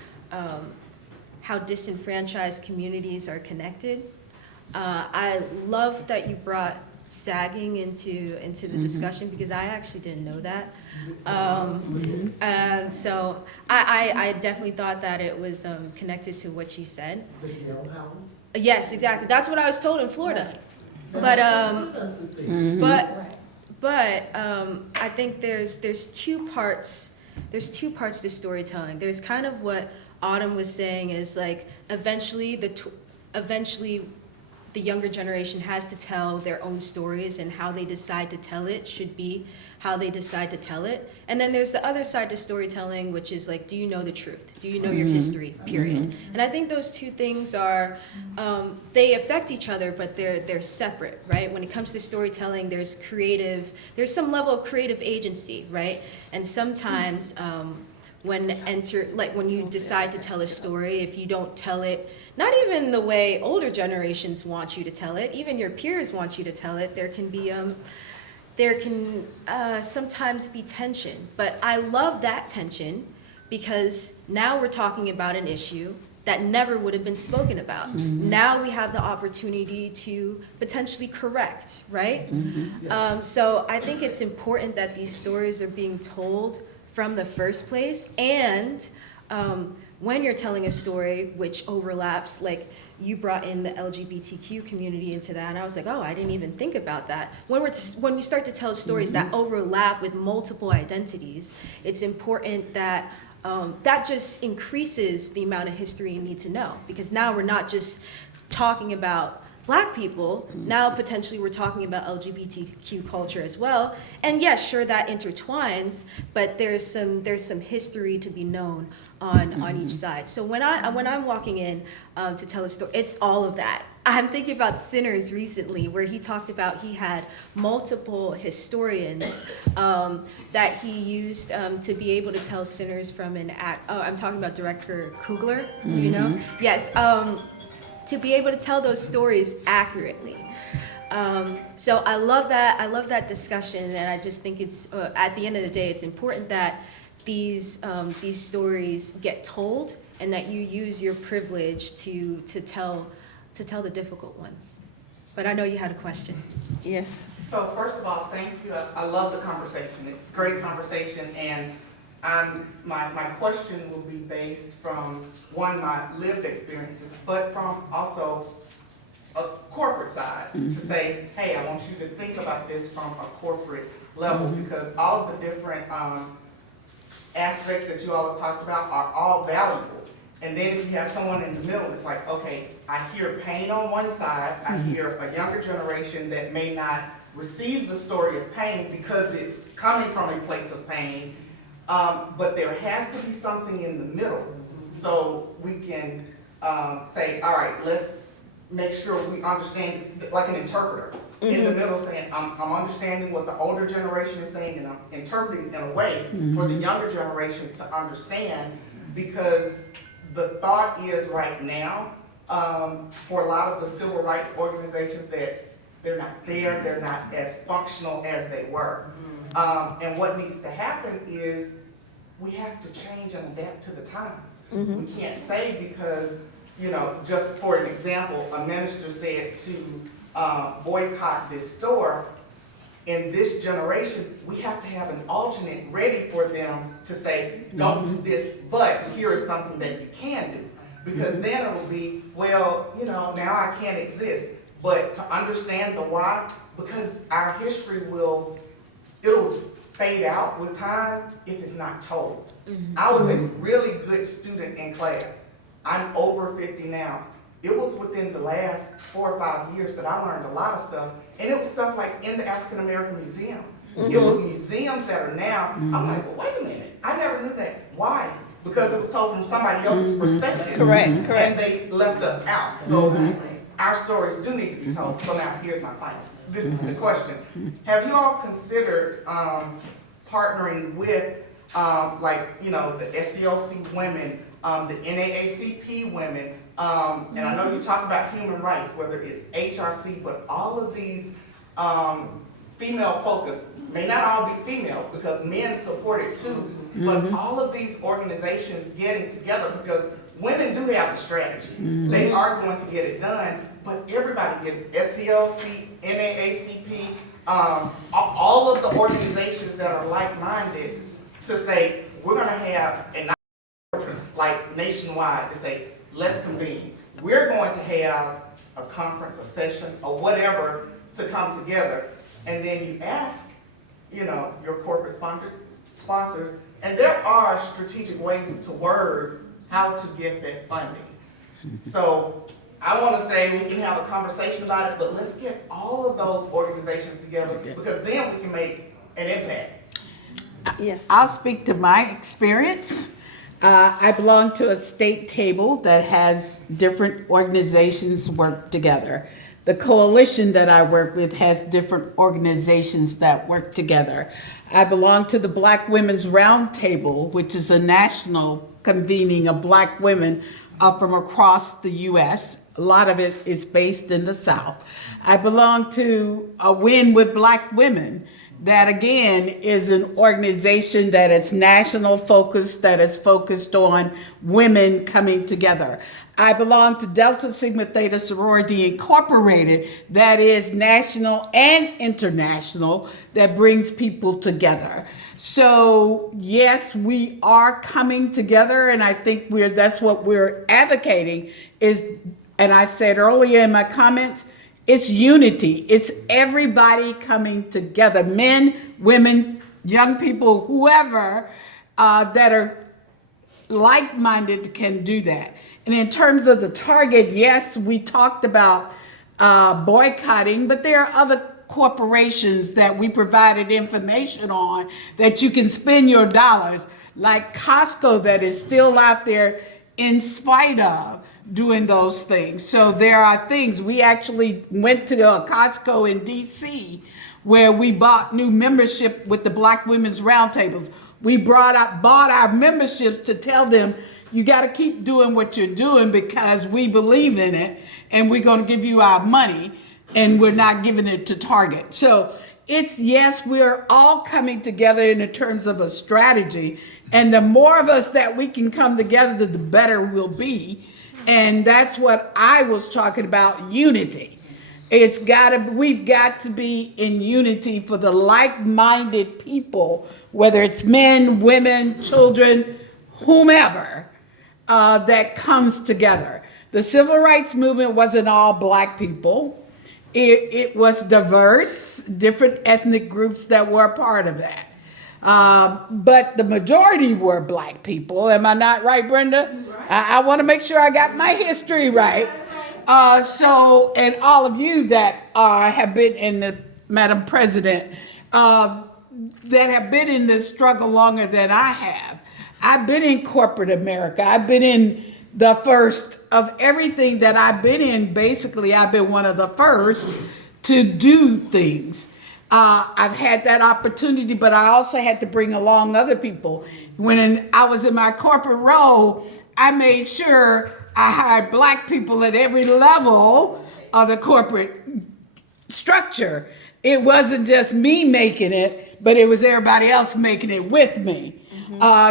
how disenfranchised communities are connected. I love that you brought sagging into the discussion because I actually didn't know that. And so I definitely thought that it was connected to what you said. The Hill House. Yes, exactly. That's what I was told in Florida. But I think there's two parts. There's two parts to storytelling. There's kind of what Autumn was saying is like eventually the younger generation has to tell their own stories, and how they decide to tell it should be how they decide to tell it. And then there's the other side to storytelling, which is like, do you know the truth? Do you know your history, period? And I think those two things are, they affect each other, but they're separate, right? When it comes to storytelling, there's some level of creative agency, right? And sometimes when you decide to tell a story, if you don't tell it, not even the way older generations want you to tell it, even your peers want you to tell it, there can sometimes be tension. But I love that tension, because now we're talking about an issue that never would have been spoken about. Now we have the opportunity to potentially correct, right? So I think it's important that these stories are being told from the first place, and when you're telling a story which overlaps, like you brought in the LGBTQ community into that, and I was like, oh, I didn't even think about that. When we start to tell stories that overlap with multiple identities, it's important that that just increases the amount of history you need to know, because now we're not just talking about Black people, now potentially we're talking about LGBTQ culture as well. And yes, sure, that intertwines, but there's some history to be known on each side. So when I'm walking in to tell a story, it's all of that. I'm thinking about Sinners recently, where he talked about he had multiple historians that he used to be able to tell Sinners from an act. Oh, I'm talking about director Coogler. Do you know? Yes. To be able to tell those stories accurately. So I love that discussion, and I just think it's at the end of the day, it's important that these stories get told, and that you use your privilege to tell the difficult ones. But I know you had a question. Yes. So first of all, thank you. I love the conversation. It's a great conversation, and my question will be based from, one, my lived experiences, but from also a corporate side, to say, hey, I want you to think about this from a corporate level, because all of the different aspects that you all have talked about are all valuable. And then if you have someone in the middle, it's like, okay, I hear pain on one side, I hear a younger generation that may not receive the story of pain because it's coming from a place of pain, but there has to be something in the middle, so we can say, all right, let's make sure we understand, like an interpreter in the middle, saying, I'm understanding what the older generation is saying, and I'm interpreting in a way for the younger generation to understand, because the thought is right now, for a lot of the civil rights organizations, that they're not there, they're not as functional as they were. And what needs to happen is we have to change and adapt to the times. We can't say because, just for an example, a minister said to boycott this store. In this generation, we have to have an alternate ready for them to say, don't do this, but here is something that you can do. Because then it will be, well, now I can't exist. But to understand the why, because our history it'll fade out with time if it's not told. I was a really good student in class. I'm over 50 now. It was within the last 4 or 5 years that I learned a lot of stuff. And it was stuff like in the African American Museum. It was museums that are now, I'm like, well, wait a minute. I never knew that. Why? Because it was told from somebody else's perspective. Correct. And they left us out. So our stories do need to be told. So now here's my final. This is the question. Have you all considered partnering with the SCLC Women, the NAACP Women, and I know you talk about human rights, whether it's HRC, but all of these female focused, may not all be female because men support it too, but all of these organizations getting together, because women do have the strategy. They are going to get it done, but everybody, SCLC, NAACP, all of the organizations that are like-minded, to say, we're gonna have, and not like nationwide, to say, let's convene. We're going to have a conference, a session, or whatever to come together. And then you ask, you know, your corporate sponsors, and there are strategic ways to word how to get that funding. So I want to say we can have a conversation about it, but let's get all of those organizations together, because then we can make an impact. Yes. I'll speak to my experience. I belong to a state table that has different organizations work together. The coalition that I work with has different organizations that work together. I belong to the Black Women's Roundtable, which is a national convening of Black women from across the U.S. A lot of it is based in the South. I belong to a Win with Black Women, that again is an organization that is national focused, that is focused on women coming together. I belong to Delta Sigma Theta Sorority Incorporated, that is national and international, that brings people together. So yes, we are coming together, and I think that's what we're advocating is, and I said earlier in my comments, it's unity. It's everybody coming together, men, women, young people, whoever that are like-minded can do that. And in terms of the target, yes, we talked about boycotting, but there are other corporations that we provided information on that you can spend your dollars, like Costco, that is still out there in spite of doing those things. So there are things. We actually went to a Costco in DC where we bought new membership with the Black Women's Roundtables. We bought our memberships to tell them, you got to keep doing what you're doing because we believe in it and we're going to give you our money and we're not giving it to Target. So it's, yes, we're all coming together in terms of a strategy, and the more of us that we can come together, the better we'll be. And that's what I was talking about, unity. We've got to be in unity for the like-minded people, whether it's men, women, children, whomever, that comes together. The civil rights movement wasn't all Black people. It was diverse, different ethnic groups that were a part of that. But the majority were Black people. Am I not right, Brenda? Right. I want to make sure I got my history right. And all of you that have been in the, Madam President, that have been in this struggle longer than I have. I've been in corporate America. I've been in the first of everything that I've been in. Basically, I've been one of the first to do things. I've had that opportunity, but I also had to bring along other people. When I was in my corporate role, I made sure I hired Black people at every level of the corporate structure. It wasn't just me making it, but it was everybody else making it with me.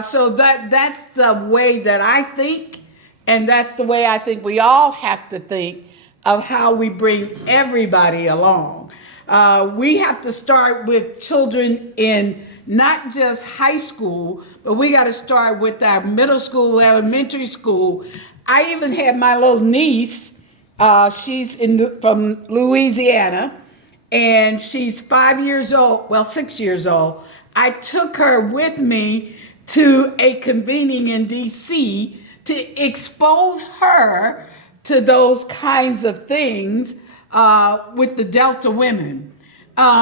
So that's the way that I think, and that's the way I think we all have to think of how we bring everybody along. We have to start with children in not just high school, but we got to start with our middle school, elementary school. I even had my little niece, she's from Louisiana, and she's 5 years old, well, 6 years old. I took her with me to a convening in DC to expose her to those kinds of things with the Delta women,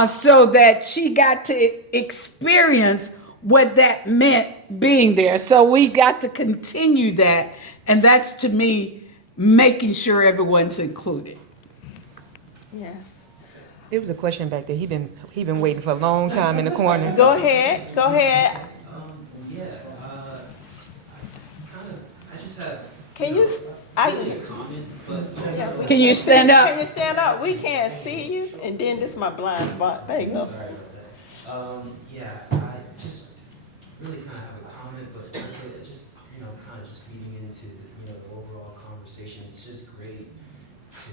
so that she got to experience what that meant being there. So we got to continue that, and that's, to me, making sure everyone's included. Yes. There was a question back there. He been waiting for a long time in the corner. Go ahead. Yeah, I just have. Can you? Really a comment, but also. Can you stand up? Can you stand up? We can't see you, and then this is my blind spot. There you go. Sorry about that. Yeah, I just really kind of have a comment, but also just, kind of just feeding into, the overall conversation. It's just great to,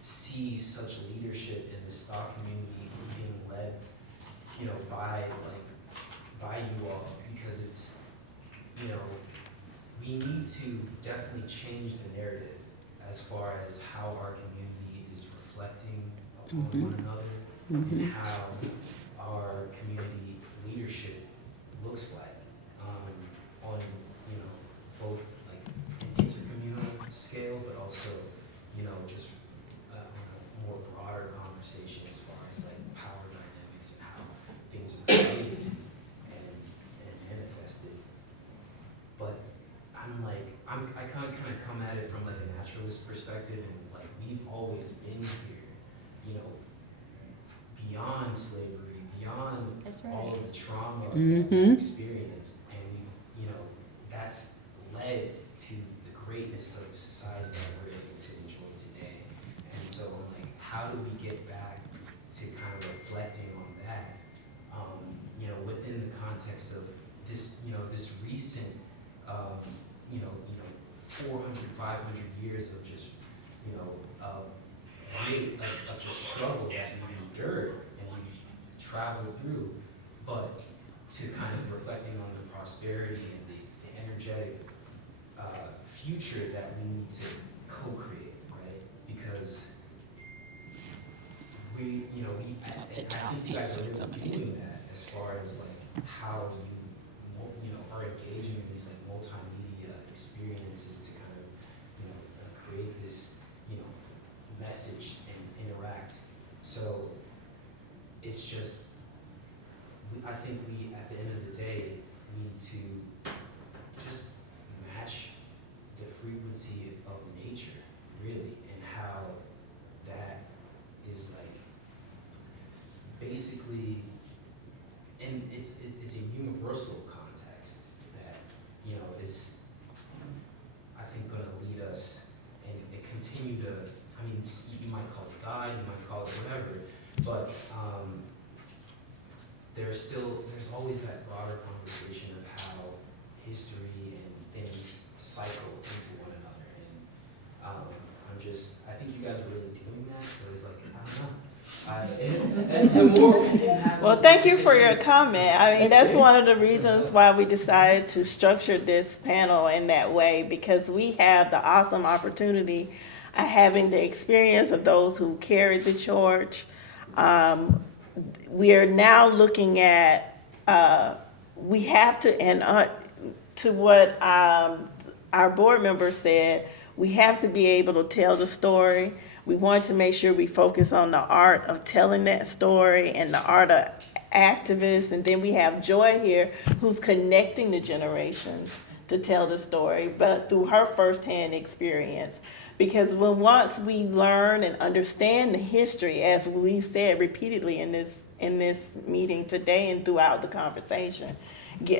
see such leadership in the stock community being led, by you all, because it's, we need to definitely change the narrative as far as how our community is reflecting upon one another and how our community leadership looks like on, you know, both like an intercommunal scale, but also, you know, just on a more broader conversation as far as like power dynamics and how things are created and manifested. But I kind of come at it from like a naturalist perspective, and like we've always been here, you know, beyond slavery, beyond That's right. all of the trauma that we experienced, and we, you know, that's led to the greatness of the society that we're able to enjoy today. And so, like, how do we get back to kind of reflecting on that, you know, within the context of this, you know, this recent, you know, 400, 500 years of just, you know, really of just struggle that we've endured and we've traveled through, but to kind of reflecting on the prosperity and the energetic future that we need to co-create, right? Because we, you know, I think you guys are really doing that as far as like how you know, are engaging in these like multimedia experiences to kind of, you know, create this, you know, message and interact. So it's just, I think we, at the end of the day, need to just match the frequency of nature, really, and how that is like basically, and it's a universal context that, you know, is, I think, going to lead us and continue to, I mean, you might call it God, you might call it whatever, but there's always that broader conversation of how history and things cycle into one another. And I think you guys are really doing that, so it's like, I don't know. And the more we can have Well, these thank you for your conversations- comment. I mean, that's one of the reasons why we decided to structure this panel in that way, because we have the awesome opportunity of having the experience of those who carried the torch. We are now looking at, we have to, and to what our board member said, we have to be able to tell the story. We want to make sure we focus on the art of telling that story and the art of activists. And then we have Joy here, who's connecting the generations to tell the story, but through her firsthand experience. Because once we learn and understand the history, as we said repeatedly in this meeting today and throughout the conversation,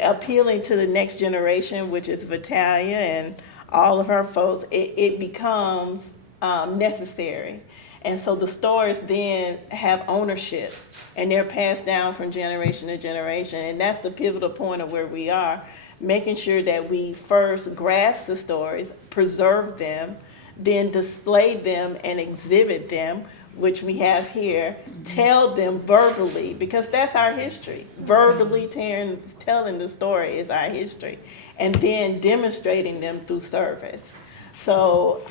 appealing to the next generation, which is Vitalia and all of her folks, it becomes necessary. And so the stories then have ownership, and they're passed down from generation to generation. And that's the pivotal point of where we are, making sure that we first grasp the stories, preserve them, then display them and exhibit them, which we have here, tell them verbally, because that's our history. Verbally telling the story is our history, and then demonstrating them through service. So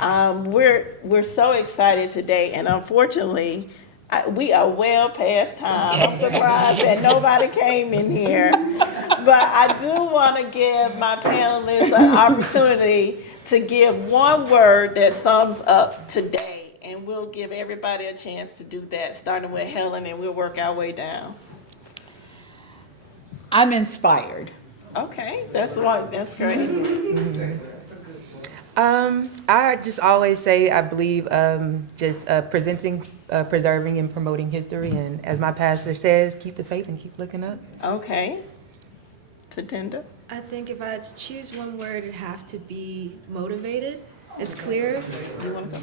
we're so excited today, and unfortunately, we are well past time. I'm surprised that nobody came in here, but I do want to give my panelists an opportunity to give one word that sums up today, and we'll give everybody a chance to do that, starting with Helen, and we'll work our way down. I'm inspired. Okay, that's great. I just always say I believe just presenting, preserving, and promoting history. And as my pastor says, keep the faith and keep looking up. Okay. Tatenda? I think if I had to choose one word, it'd have to be motivated. It's clear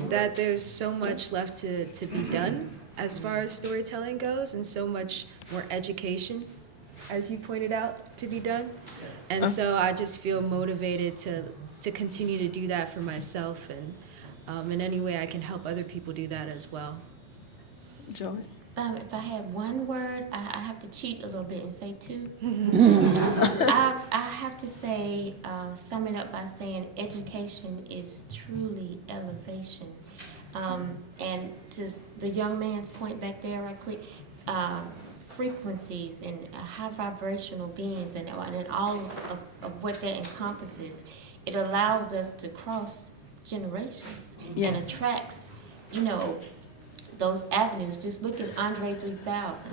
that there's so much left to be done as far as storytelling goes, and so much more education, as you pointed out, to be done. And so I just feel motivated to continue to do that for myself, and in any way I can help other people do that as well. Joy? If I had one word, I have to cheat a little bit and say two. I have to say, sum it up by saying education is truly elevation. And to the young man's point back there right quick, frequencies and high vibrational beings and all of what that encompasses, it allows us to cross generations and attracts, you know, those avenues. Just look at Andre 3000.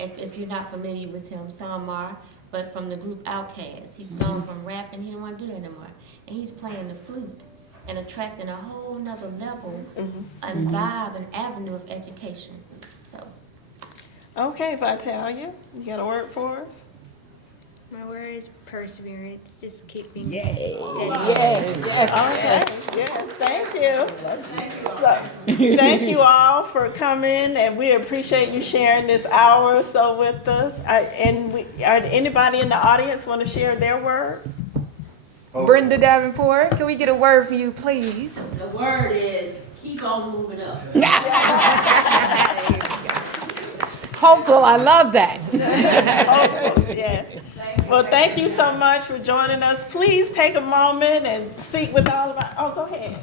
If you're not familiar with him, Samar, but from the group Outkast. He's gone from rapping, he didn't want to do that anymore. And he's playing the flute and attracting a whole nother level and vibe and avenue of education. So. Okay, Vitalia, you got a word for us? My word is perseverance. Just keep being Yes, dedicated. Okay, yes, thank you. So, thank you all for coming, and we appreciate you sharing this hour or so with us. Anybody in the audience want to share their word? Brenda Davenport, can we get a word from you, please? The word is, keep on moving up. Hopeful, I love that. Hopeful, yes. Well, thank you so much for joining us. Please take a moment and speak with all of our, oh, go ahead.